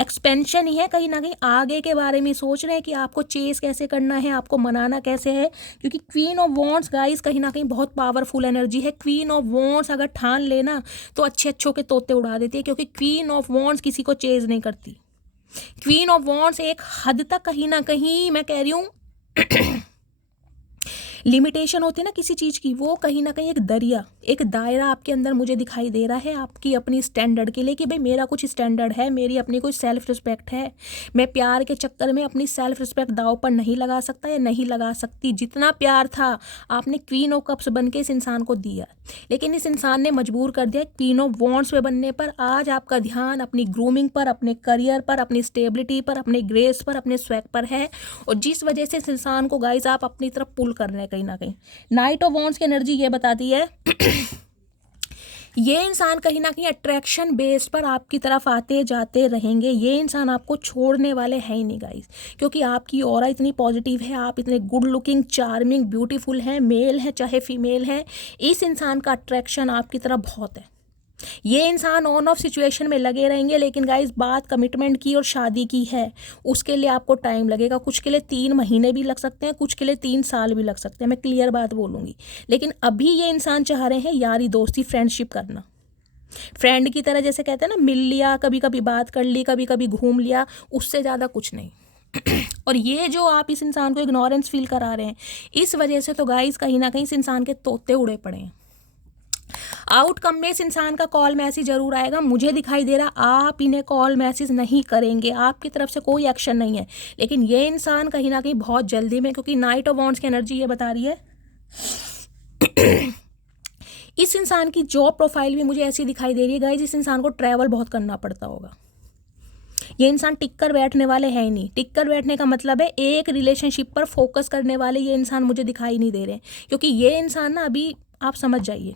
एक्सपेंशन ही है, कहीं ना कहीं आगे के बारे में सोच रहे हैं कि आपको चेस कैसे करना है, आपको मनाना कैसे है। क्योंकि क्वीन ऑफ वॉन्ड्स गाइस कहीं ना कहीं बहुत पावरफुल एनर्जी है। क्वीन ऑफ वॉन्ड्स अगर ठान लेना तो अच्छे अच्छों के तोते उड़ा देती है, क्योंकि क्वीन ऑफ वॉन्ड्स किसी को चेज नहीं करती। क्वीन ऑफ वॉन्ड्स एक हद तक कहीं ना कहीं मैं कह रही हूँ लिमिटेशन होती है ना किसी चीज़ की, वो कहीं ना कहीं एक दरिया, एक दायरा आपके अंदर मुझे दिखाई दे रहा है आपकी अपनी स्टैंडर्ड के लिए, कि भाई मेरा कुछ स्टैंडर्ड है, मेरी अपनी कोई सेल्फ रिस्पेक्ट है। मैं प्यार के चक्कर में अपनी सेल्फ रिस्पेक्ट दाव पर नहीं लगा सकता या नहीं लगा सकती। जितना प्यार था आपने क्वीन ऑफ कप्स बन के इस इंसान को दिया, लेकिन इस इंसान ने मजबूर कर दिया क्वीन ऑफ वॉन्ड्स पे बनने पर। आज आपका ध्यान अपनी ग्रूमिंग पर, अपने करियर पर, अपनी स्टेबिलिटी पर, अपने ग्रेस पर, अपने स्वैग पर है, और जिस वजह से इस इंसान को गाइस आप अपनी तरफ पुल कर रहे हैं कहीं ना कहीं। नाइट ऑफ वॉन्ड्स की एनर्जी ये बताती है ये इंसान कहीं ना कहीं अट्रैक्शन बेस पर आपकी तरफ आते जाते रहेंगे। ये इंसान आपको छोड़ने वाले हैं ही नहीं गाइस, क्योंकि आपकी ऑरा इतनी पॉजिटिव है, आप इतने गुड लुकिंग, चार्मिंग, ब्यूटीफुल हैं, मेल है चाहे फीमेल है। इस इंसान का अट्रैक्शन आपकी तरफ बहुत है। ये इंसान ऑन ऑफ सिचुएशन में लगे रहेंगे, लेकिन गाइस बात कमिटमेंट की और शादी की है, उसके लिए आपको टाइम लगेगा। कुछ के लिए 3 महीने भी लग सकते हैं, कुछ के लिए 3 साल भी लग सकते हैं, मैं क्लियर बात बोलूँगी। लेकिन अभी ये इंसान चाह रहे हैं यारी दोस्ती, फ्रेंडशिप करना। फ्रेंड की तरह, जैसे कहते हैं ना, मिल लिया, कभी कभी बात कर ली, कभी कभी घूम लिया, उससे ज़्यादा कुछ नहीं। और ये जो आप इस इंसान को इग्नोरेंस फील करा रहे हैं, इस वजह से तो गाइस कहीं ना कहीं इस इंसान के तोते उड़े पड़े हैं। आउटकम में इस इंसान का कॉल मैसेज जरूर आएगा, मुझे दिखाई दे रहा आप इन्हें कॉल मैसेज नहीं करेंगे, आपकी तरफ से कोई एक्शन नहीं है। लेकिन ये इंसान कहीं ना कहीं बहुत जल्दी में, क्योंकि नाइट ऑफ वॉन्ड्स की एनर्जी ये बता रही है इस इंसान की जॉब प्रोफाइल भी मुझे ऐसी दिखाई दे रही है गाइस, इस इंसान को ट्रैवल बहुत करना पड़ता होगा। ये इंसान टिक कर बैठने वाले हैं ही नहीं। टिक कर बैठने का मतलब है एक रिलेशनशिप पर फोकस करने वाले ये इंसान मुझे दिखाई नहीं दे रहे, क्योंकि ये इंसान ना, अभी आप समझ जाइए,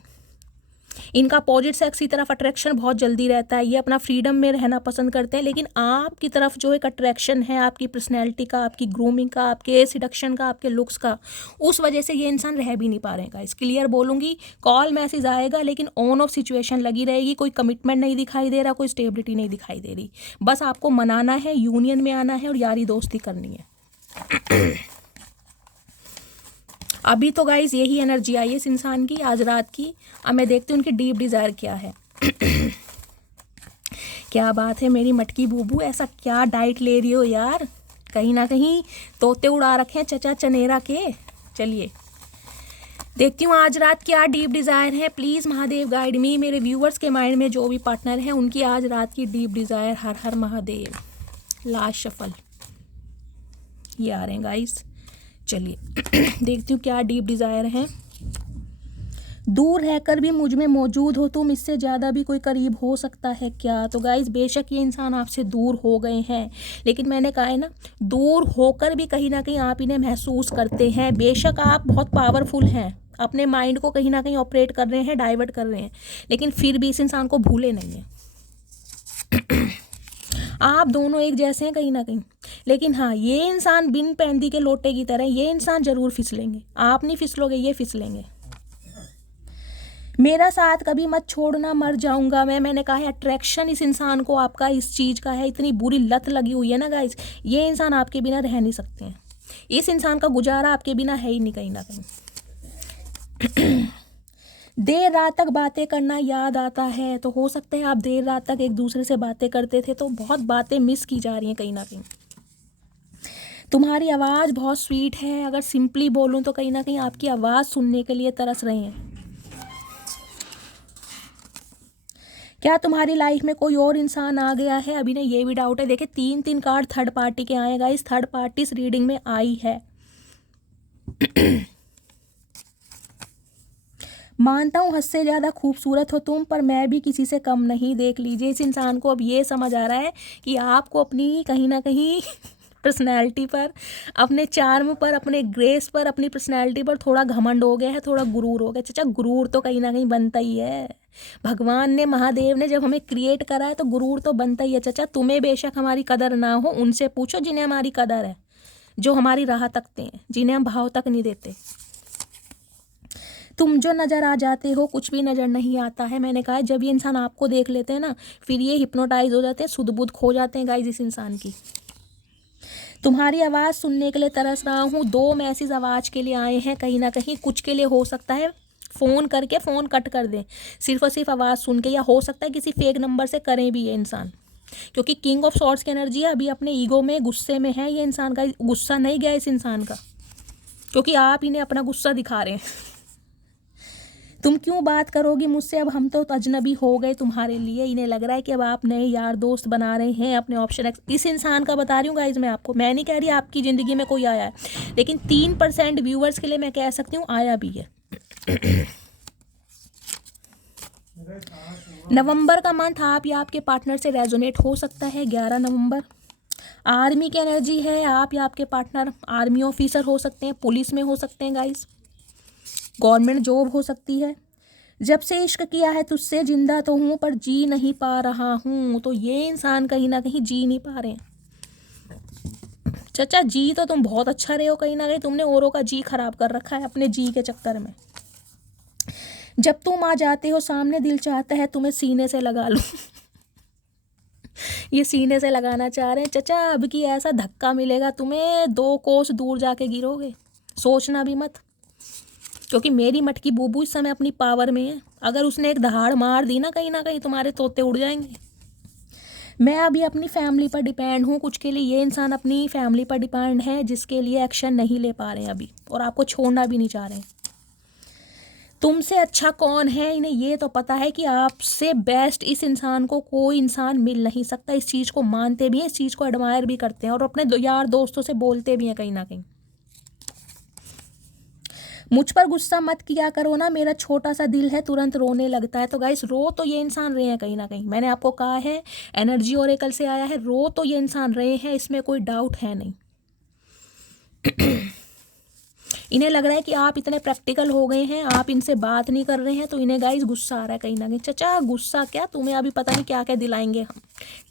इनका अपोजिट सेक्स की तरफ अट्रैक्शन बहुत जल्दी रहता है। ये अपना फ्रीडम में रहना पसंद करते हैं, लेकिन आपकी तरफ जो एक अट्रैक्शन है आपकी पर्सनैलिटी का, आपकी ग्रूमिंग का, आपके सिडक्शन का, आपके लुक्स का, उस वजह से ये इंसान रह भी नहीं पा रहे हैं गाइस। क्लियर बोलूँगी, कॉल मैसेज आएगा लेकिन ऑन ऑफ सिचुएशन लगी रहेगी, कोई कमिटमेंट नहीं दिखाई दे रहा, कोई स्टेबिलिटी नहीं दिखाई दे रही। बस आपको मनाना है, यूनियन में आना है और यारी दोस्ती करनी है। अभी तो गाइज यही एनर्जी आई है इस इंसान की आज रात की। अब मैं देखती हूँ उनकी डीप डिज़ायर क्या है। क्या बात है मेरी मटकी बूबू, ऐसा क्या डाइट ले रही हो यार, कहीं ना कहीं तोते उड़ा रखे हैं चचा चनेरा के। चलिए देखती हूँ आज रात क्या डीप डिज़ायर है। प्लीज़ महादेव गाइड मी। मेरे व्यूअर्स के माइंड में जो भी पार्टनर हैं उनकी आज रात की डीप डिज़ायर। हर हर महादेव। लास्ट शफल ये आ रहे हैं गाइस। चलिए देखती हूँ क्या डीप डिज़ायर है। दूर रहकर भी मुझ में मौजूद हो तुम, इससे ज़्यादा भी कोई करीब हो सकता है क्या? तो गाइस बेशक ये इंसान आपसे दूर हो गए हैं, लेकिन मैंने कहा है ना, दूर होकर भी कहीं ना कहीं आप इन्हें महसूस करते हैं। बेशक आप बहुत पावरफुल हैं, अपने माइंड को कहीं ना कहीं ऑपरेट कर रहे हैं, डाइवर्ट कर रहे हैं, लेकिन फिर भी इस इंसान को भूले नहीं हैं। आप दोनों एक जैसे हैं कहीं ना कहीं, लेकिन हाँ ये इंसान बिन पैंदी के लोटे की तरह, ये इंसान ज़रूर फिसलेंगे। आप नहीं फिसलोगे, ये फिसलेंगे। मेरा साथ कभी मत छोड़ना, मर जाऊंगा मैंने कहा है अट्रैक्शन इस इंसान को आपका इस चीज़ का है, इतनी बुरी लत लगी हुई है ना गाइस, ये इंसान आपके बिना रह नहीं सकते हैं। इस इंसान का गुजारा आपके बिना है ही नहीं कहीं ना कहीं। देर रात तक बातें करना याद आता है, तो हो सकता है आप देर रात तक एक दूसरे से बातें करते थे, तो बहुत बातें मिस की जा रही हैं कहीं ना कहीं। तुम्हारी आवाज़ बहुत स्वीट है, अगर सिंपली बोलूँ तो कहीं ना कहीं आपकी आवाज़ सुनने के लिए तरस रहे हैं। क्या तुम्हारी लाइफ में कोई और इंसान आ गया है? अभी ना ये भी डाउट है। देखिए 3 कार्ड थर्ड पार्टी के आएगा, इस थर्ड पार्टी इस रीडिंग में आई है। मानता हूँ हद से ज़्यादा खूबसूरत हो तुम, पर मैं भी किसी से कम नहीं। देख लीजिए इस इंसान को अब ये समझ आ रहा है कि आपको अपनी कहीं ना कहीं पर्सनैलिटी पर, अपने चार्म पर, अपने ग्रेस पर, अपनी पर्सनैलिटी पर थोड़ा घमंड हो गया है, थोड़ा गुरूर हो गया। चाचा गुरूर तो कहीं ना कहीं बनता ही है। भगवान ने, महादेव ने जब हमें क्रिएट करा है तो गुरूर तो बनता ही है। चाचा तुम्हें बेशक हमारी कदर ना हो, उनसे पूछो जिन्हें हमारी कदर है, जो हमारी राह तकते हैं, जिन्हें हम भाव तक नहीं देते। तुम जो नज़र आ जाते हो कुछ भी नज़र नहीं आता है। मैंने कहा जब ये इंसान आपको देख लेते हैं ना, फिर ये हिप्नोटाइज हो जाते हैं, सुध बुध खो जाते हैं गाइस इस इंसान की। तुम्हारी आवाज़ सुनने के लिए तरस रहा हूँ। 2 मैसेज आवाज़ के लिए आए हैं कहीं ना कहीं। कुछ के लिए हो सकता है फ़ोन करके फ़ोन कट कर दें सिर्फ और सिर्फ आवाज़ सुन के, या हो सकता है किसी फेक नंबर से करें भी ये इंसान, क्योंकि किंग ऑफ सॉर्ड्स की एनर्जी है। अभी अपने ईगो में, गुस्से में है ये इंसान का। गुस्सा नहीं गया इस इंसान का, क्योंकि आप इन्हें अपना गुस्सा दिखा रहे हैं। तुम क्यों बात करोगी मुझसे, अब हम तो अजनबी हो गए तुम्हारे लिए। इन्हें लग रहा है कि अब आप नए यार दोस्त बना रहे हैं अपने ऑप्शन। इस इंसान का बता रही हूँ गाइज मैं आपको, मैं नहीं कह रही आपकी ज़िंदगी में कोई आया है, लेकिन 3% व्यूवर्स के लिए मैं कह सकती हूँ आया भी है। नवंबर का मंथ आप या आपके पार्टनर से रेजोनेट हो सकता है। 11 नवंबर आर्मी की एनर्जी है। आप या आपके पार्टनर आर्मी ऑफिसर हो सकते हैं, पुलिस में हो सकते हैं गाइज, गवर्नमेंट जॉब हो सकती है। जब से इश्क किया है तुझसे जिंदा तो हूँ पर जी नहीं पा रहा हूँ, तो ये इंसान कहीं ना कहीं जी नहीं पा रहे हैं। चाचा जी तो तुम बहुत अच्छा रहे हो, कहीं ना कहीं तुमने औरों का जी खराब कर रखा है अपने जी के चक्कर में। जब तुम आ जाते हो सामने दिल चाहता है तुम्हें सीने से लगा लूं। ये सीने से लगाना चाह रहे हैं चाचा। अब की ऐसा धक्का मिलेगा तुम्हें, 2 कोस दूर जाके गिरोगे, सोचना भी मत, क्योंकि मेरी मटकी बूबू इस समय अपनी पावर में है। अगर उसने एक दहाड़ मार दी ना कहीं तुम्हारे तोते उड़ जाएंगे। मैं अभी अपनी फैमिली पर डिपेंड हूँ कुछ के लिए, ये इंसान अपनी फैमिली पर डिपेंड है, जिसके लिए एक्शन नहीं ले पा रहे हैं अभी, और आपको छोड़ना भी नहीं चाह रहे हैं। तुमसे अच्छा कौन है इन्हें ये तो पता है कि आपसे बेस्ट इस इंसान को कोई इंसान मिल नहीं सकता। इस चीज़ को मानते भी हैं, इस चीज़ को एडमायर भी करते हैं, और अपने यार दोस्तों से बोलते भी हैं कहीं ना कहीं। मुझ पर गुस्सा मत किया करो ना, मेरा छोटा सा दिल है तुरंत रोने लगता है। तो गाइस रो तो ये इंसान रहे हैं कहीं ना कहीं, मैंने आपको कहा है एनर्जी ओरेकल से आया है, रो तो ये इंसान रहे हैं, इसमें कोई डाउट है नहीं। इन्हें लग रहा है कि आप इतने प्रैक्टिकल हो गए हैं, आप इनसे बात नहीं कर रहे हैं, तो इन्हें गाइस गुस्सा आ रहा है कहीं ना कहीं। चाचा गुस्सा क्या, तुम्हें अभी पता नहीं क्या क्या दिलाएंगे हम,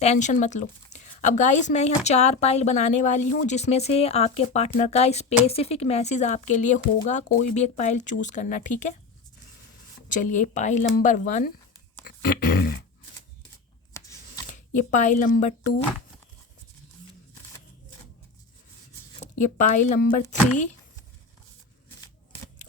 टेंशन मत लो। अब गाइस मैं यहाँ 4 पाइल बनाने वाली हूँ, जिसमें से आपके पार्टनर का स्पेसिफिक मैसेज आपके लिए होगा। कोई भी एक पाइल चूज़ करना, ठीक है। चलिए पाइल नंबर 1, ये पाइल नंबर 2, ये पाइल नंबर 3,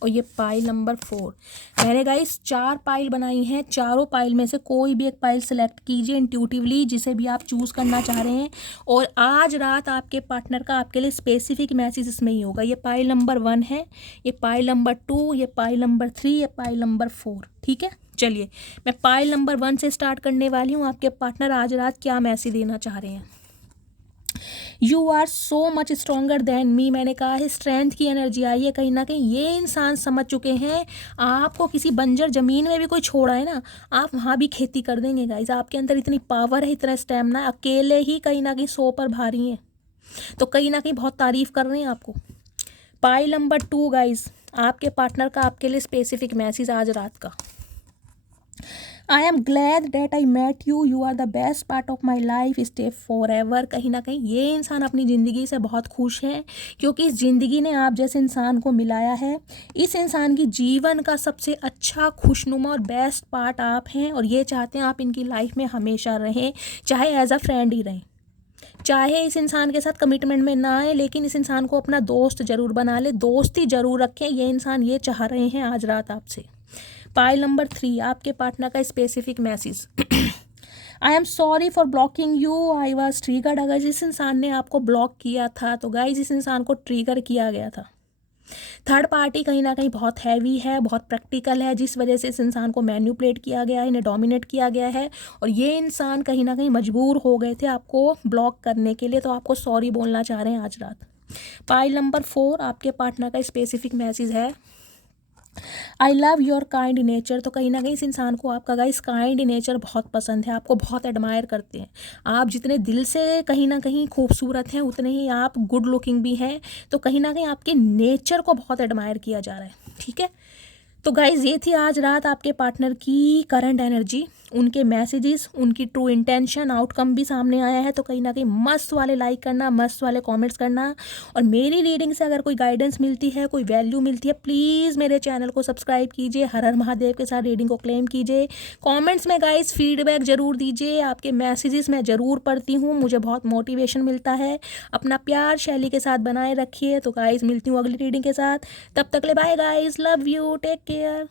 और ये पाइल नंबर 4। मैंने गाइस 4 पाइल बनाई हैं। चारों पाइल में से कोई भी एक पाइल सेलेक्ट कीजिए इंट्यूटिवली, जिसे भी आप चूज़ करना चाह रहे हैं, और आज रात आपके पार्टनर का आपके लिए स्पेसिफिक मैसेज इसमें ही होगा। ये पाइल नंबर 1 है, ये पाइल नंबर 2, ये पाइल नंबर 3, ये पाइल नंबर 4। ठीक है, चलिए मैं पाइल नंबर 1 से स्टार्ट करने वाली हूँ। आपके पार्टनर आज रात क्या मैसेज देना चाह रहे हैं। You are so much stronger than me. मैंने कहा है स्ट्रेंथ की एनर्जी आई है। कहीं ना कहीं ये इंसान समझ चुके हैं, आपको किसी बंजर ज़मीन में भी कोई छोड़ा है ना, आप वहाँ भी खेती कर देंगे गाइज। आपके अंदर इतनी पावर है, इतना स्टेमिना, अकेले ही कहीं ना कहीं 100 पर भारी हैं, तो कहीं ना कहीं बहुत तारीफ़ कर रहे हैं आपको। पाइल नंबर 2 गाइज, आपके पार्टनर का आपके लिए स्पेसिफिक मैसेज आज रात का। I am glad that I met you, you are the best part of my life, stay forever. कहीं ना कहीं ये इंसान अपनी ज़िंदगी से बहुत खुश है, क्योंकि इस ज़िंदगी ने आप जैसे इंसान को मिलाया है। इस इंसान की जीवन का सबसे अच्छा, खुशनुमा और बेस्ट पार्ट आप हैं, और ये चाहते हैं आप इनकी लाइफ में हमेशा रहें, चाहे एज अ फ्रेंड ही रहें, चाहे इस इंसान के साथ कमिटमेंट में ना आए, लेकिन इस इंसान को अपना दोस्त ज़रूर बना ले, दोस्ती ज़रूर रखें। ये इंसान ये चाह रहे हैं आज रात आपसे। पाइल नंबर 3, आपके पार्टनर का specific message. I am sorry for blocking you, I was triggered. अगर जिस इंसान ने आपको ब्लॉक किया था, तो गाइज इस इंसान को ट्रिगर किया गया था। थर्ड पार्टी कहीं ना कहीं बहुत हैवी है, बहुत प्रैक्टिकल है, जिस वजह से इस इंसान को मैन्युपुलेट किया गया है, इन्हें डोमिनेट किया गया है, और ये इंसान कहीं ना कहीं मजबूर हो गए थे आपको ब्लॉक करने के लिए, तो आपको सॉरी बोलना चाह रहे हैं आज रात। पाइल नंबर 4, आपके पार्टनर का स्पेसिफिक मैसेज है I love your kind nature. तो कहीं ना कहीं इस इंसान को आपका गाइस काइंड नेचर बहुत पसंद है, आपको बहुत एडमायर करते हैं। आप जितने दिल से कहीं ना कहीं खूबसूरत हैं, उतने ही आप गुड लुकिंग भी हैं, तो कहीं ना कहीं आपके नेचर को बहुत एडमायर किया जा रहा है। ठीक है, तो गाइज़ ये थी आज रात आपके पार्टनर की करंट एनर्जी, उनके मैसेजेस, उनकी ट्रू इंटेंशन, आउटकम भी सामने आया है। तो कहीं ना कहीं मस्त वाले लाइक करना, मस्त वाले कमेंट्स करना, और मेरी रीडिंग से अगर कोई गाइडेंस मिलती है, कोई वैल्यू मिलती है, प्लीज़ मेरे चैनल को सब्सक्राइब कीजिए, हर हर महादेव के साथ रीडिंग को क्लेम कीजिए। कमेंट्स में गाइज़ फीडबैक ज़रूर दीजिए, आपके मैसेजेस मैं ज़रूर पढ़ती हूँ, मुझे बहुत मोटिवेशन मिलता है। अपना प्यार शैली के साथ बनाए रखिए। तो गाइज़ मिलती हूँ अगली रीडिंग के साथ, तब तक ले bye guys, love you, take care.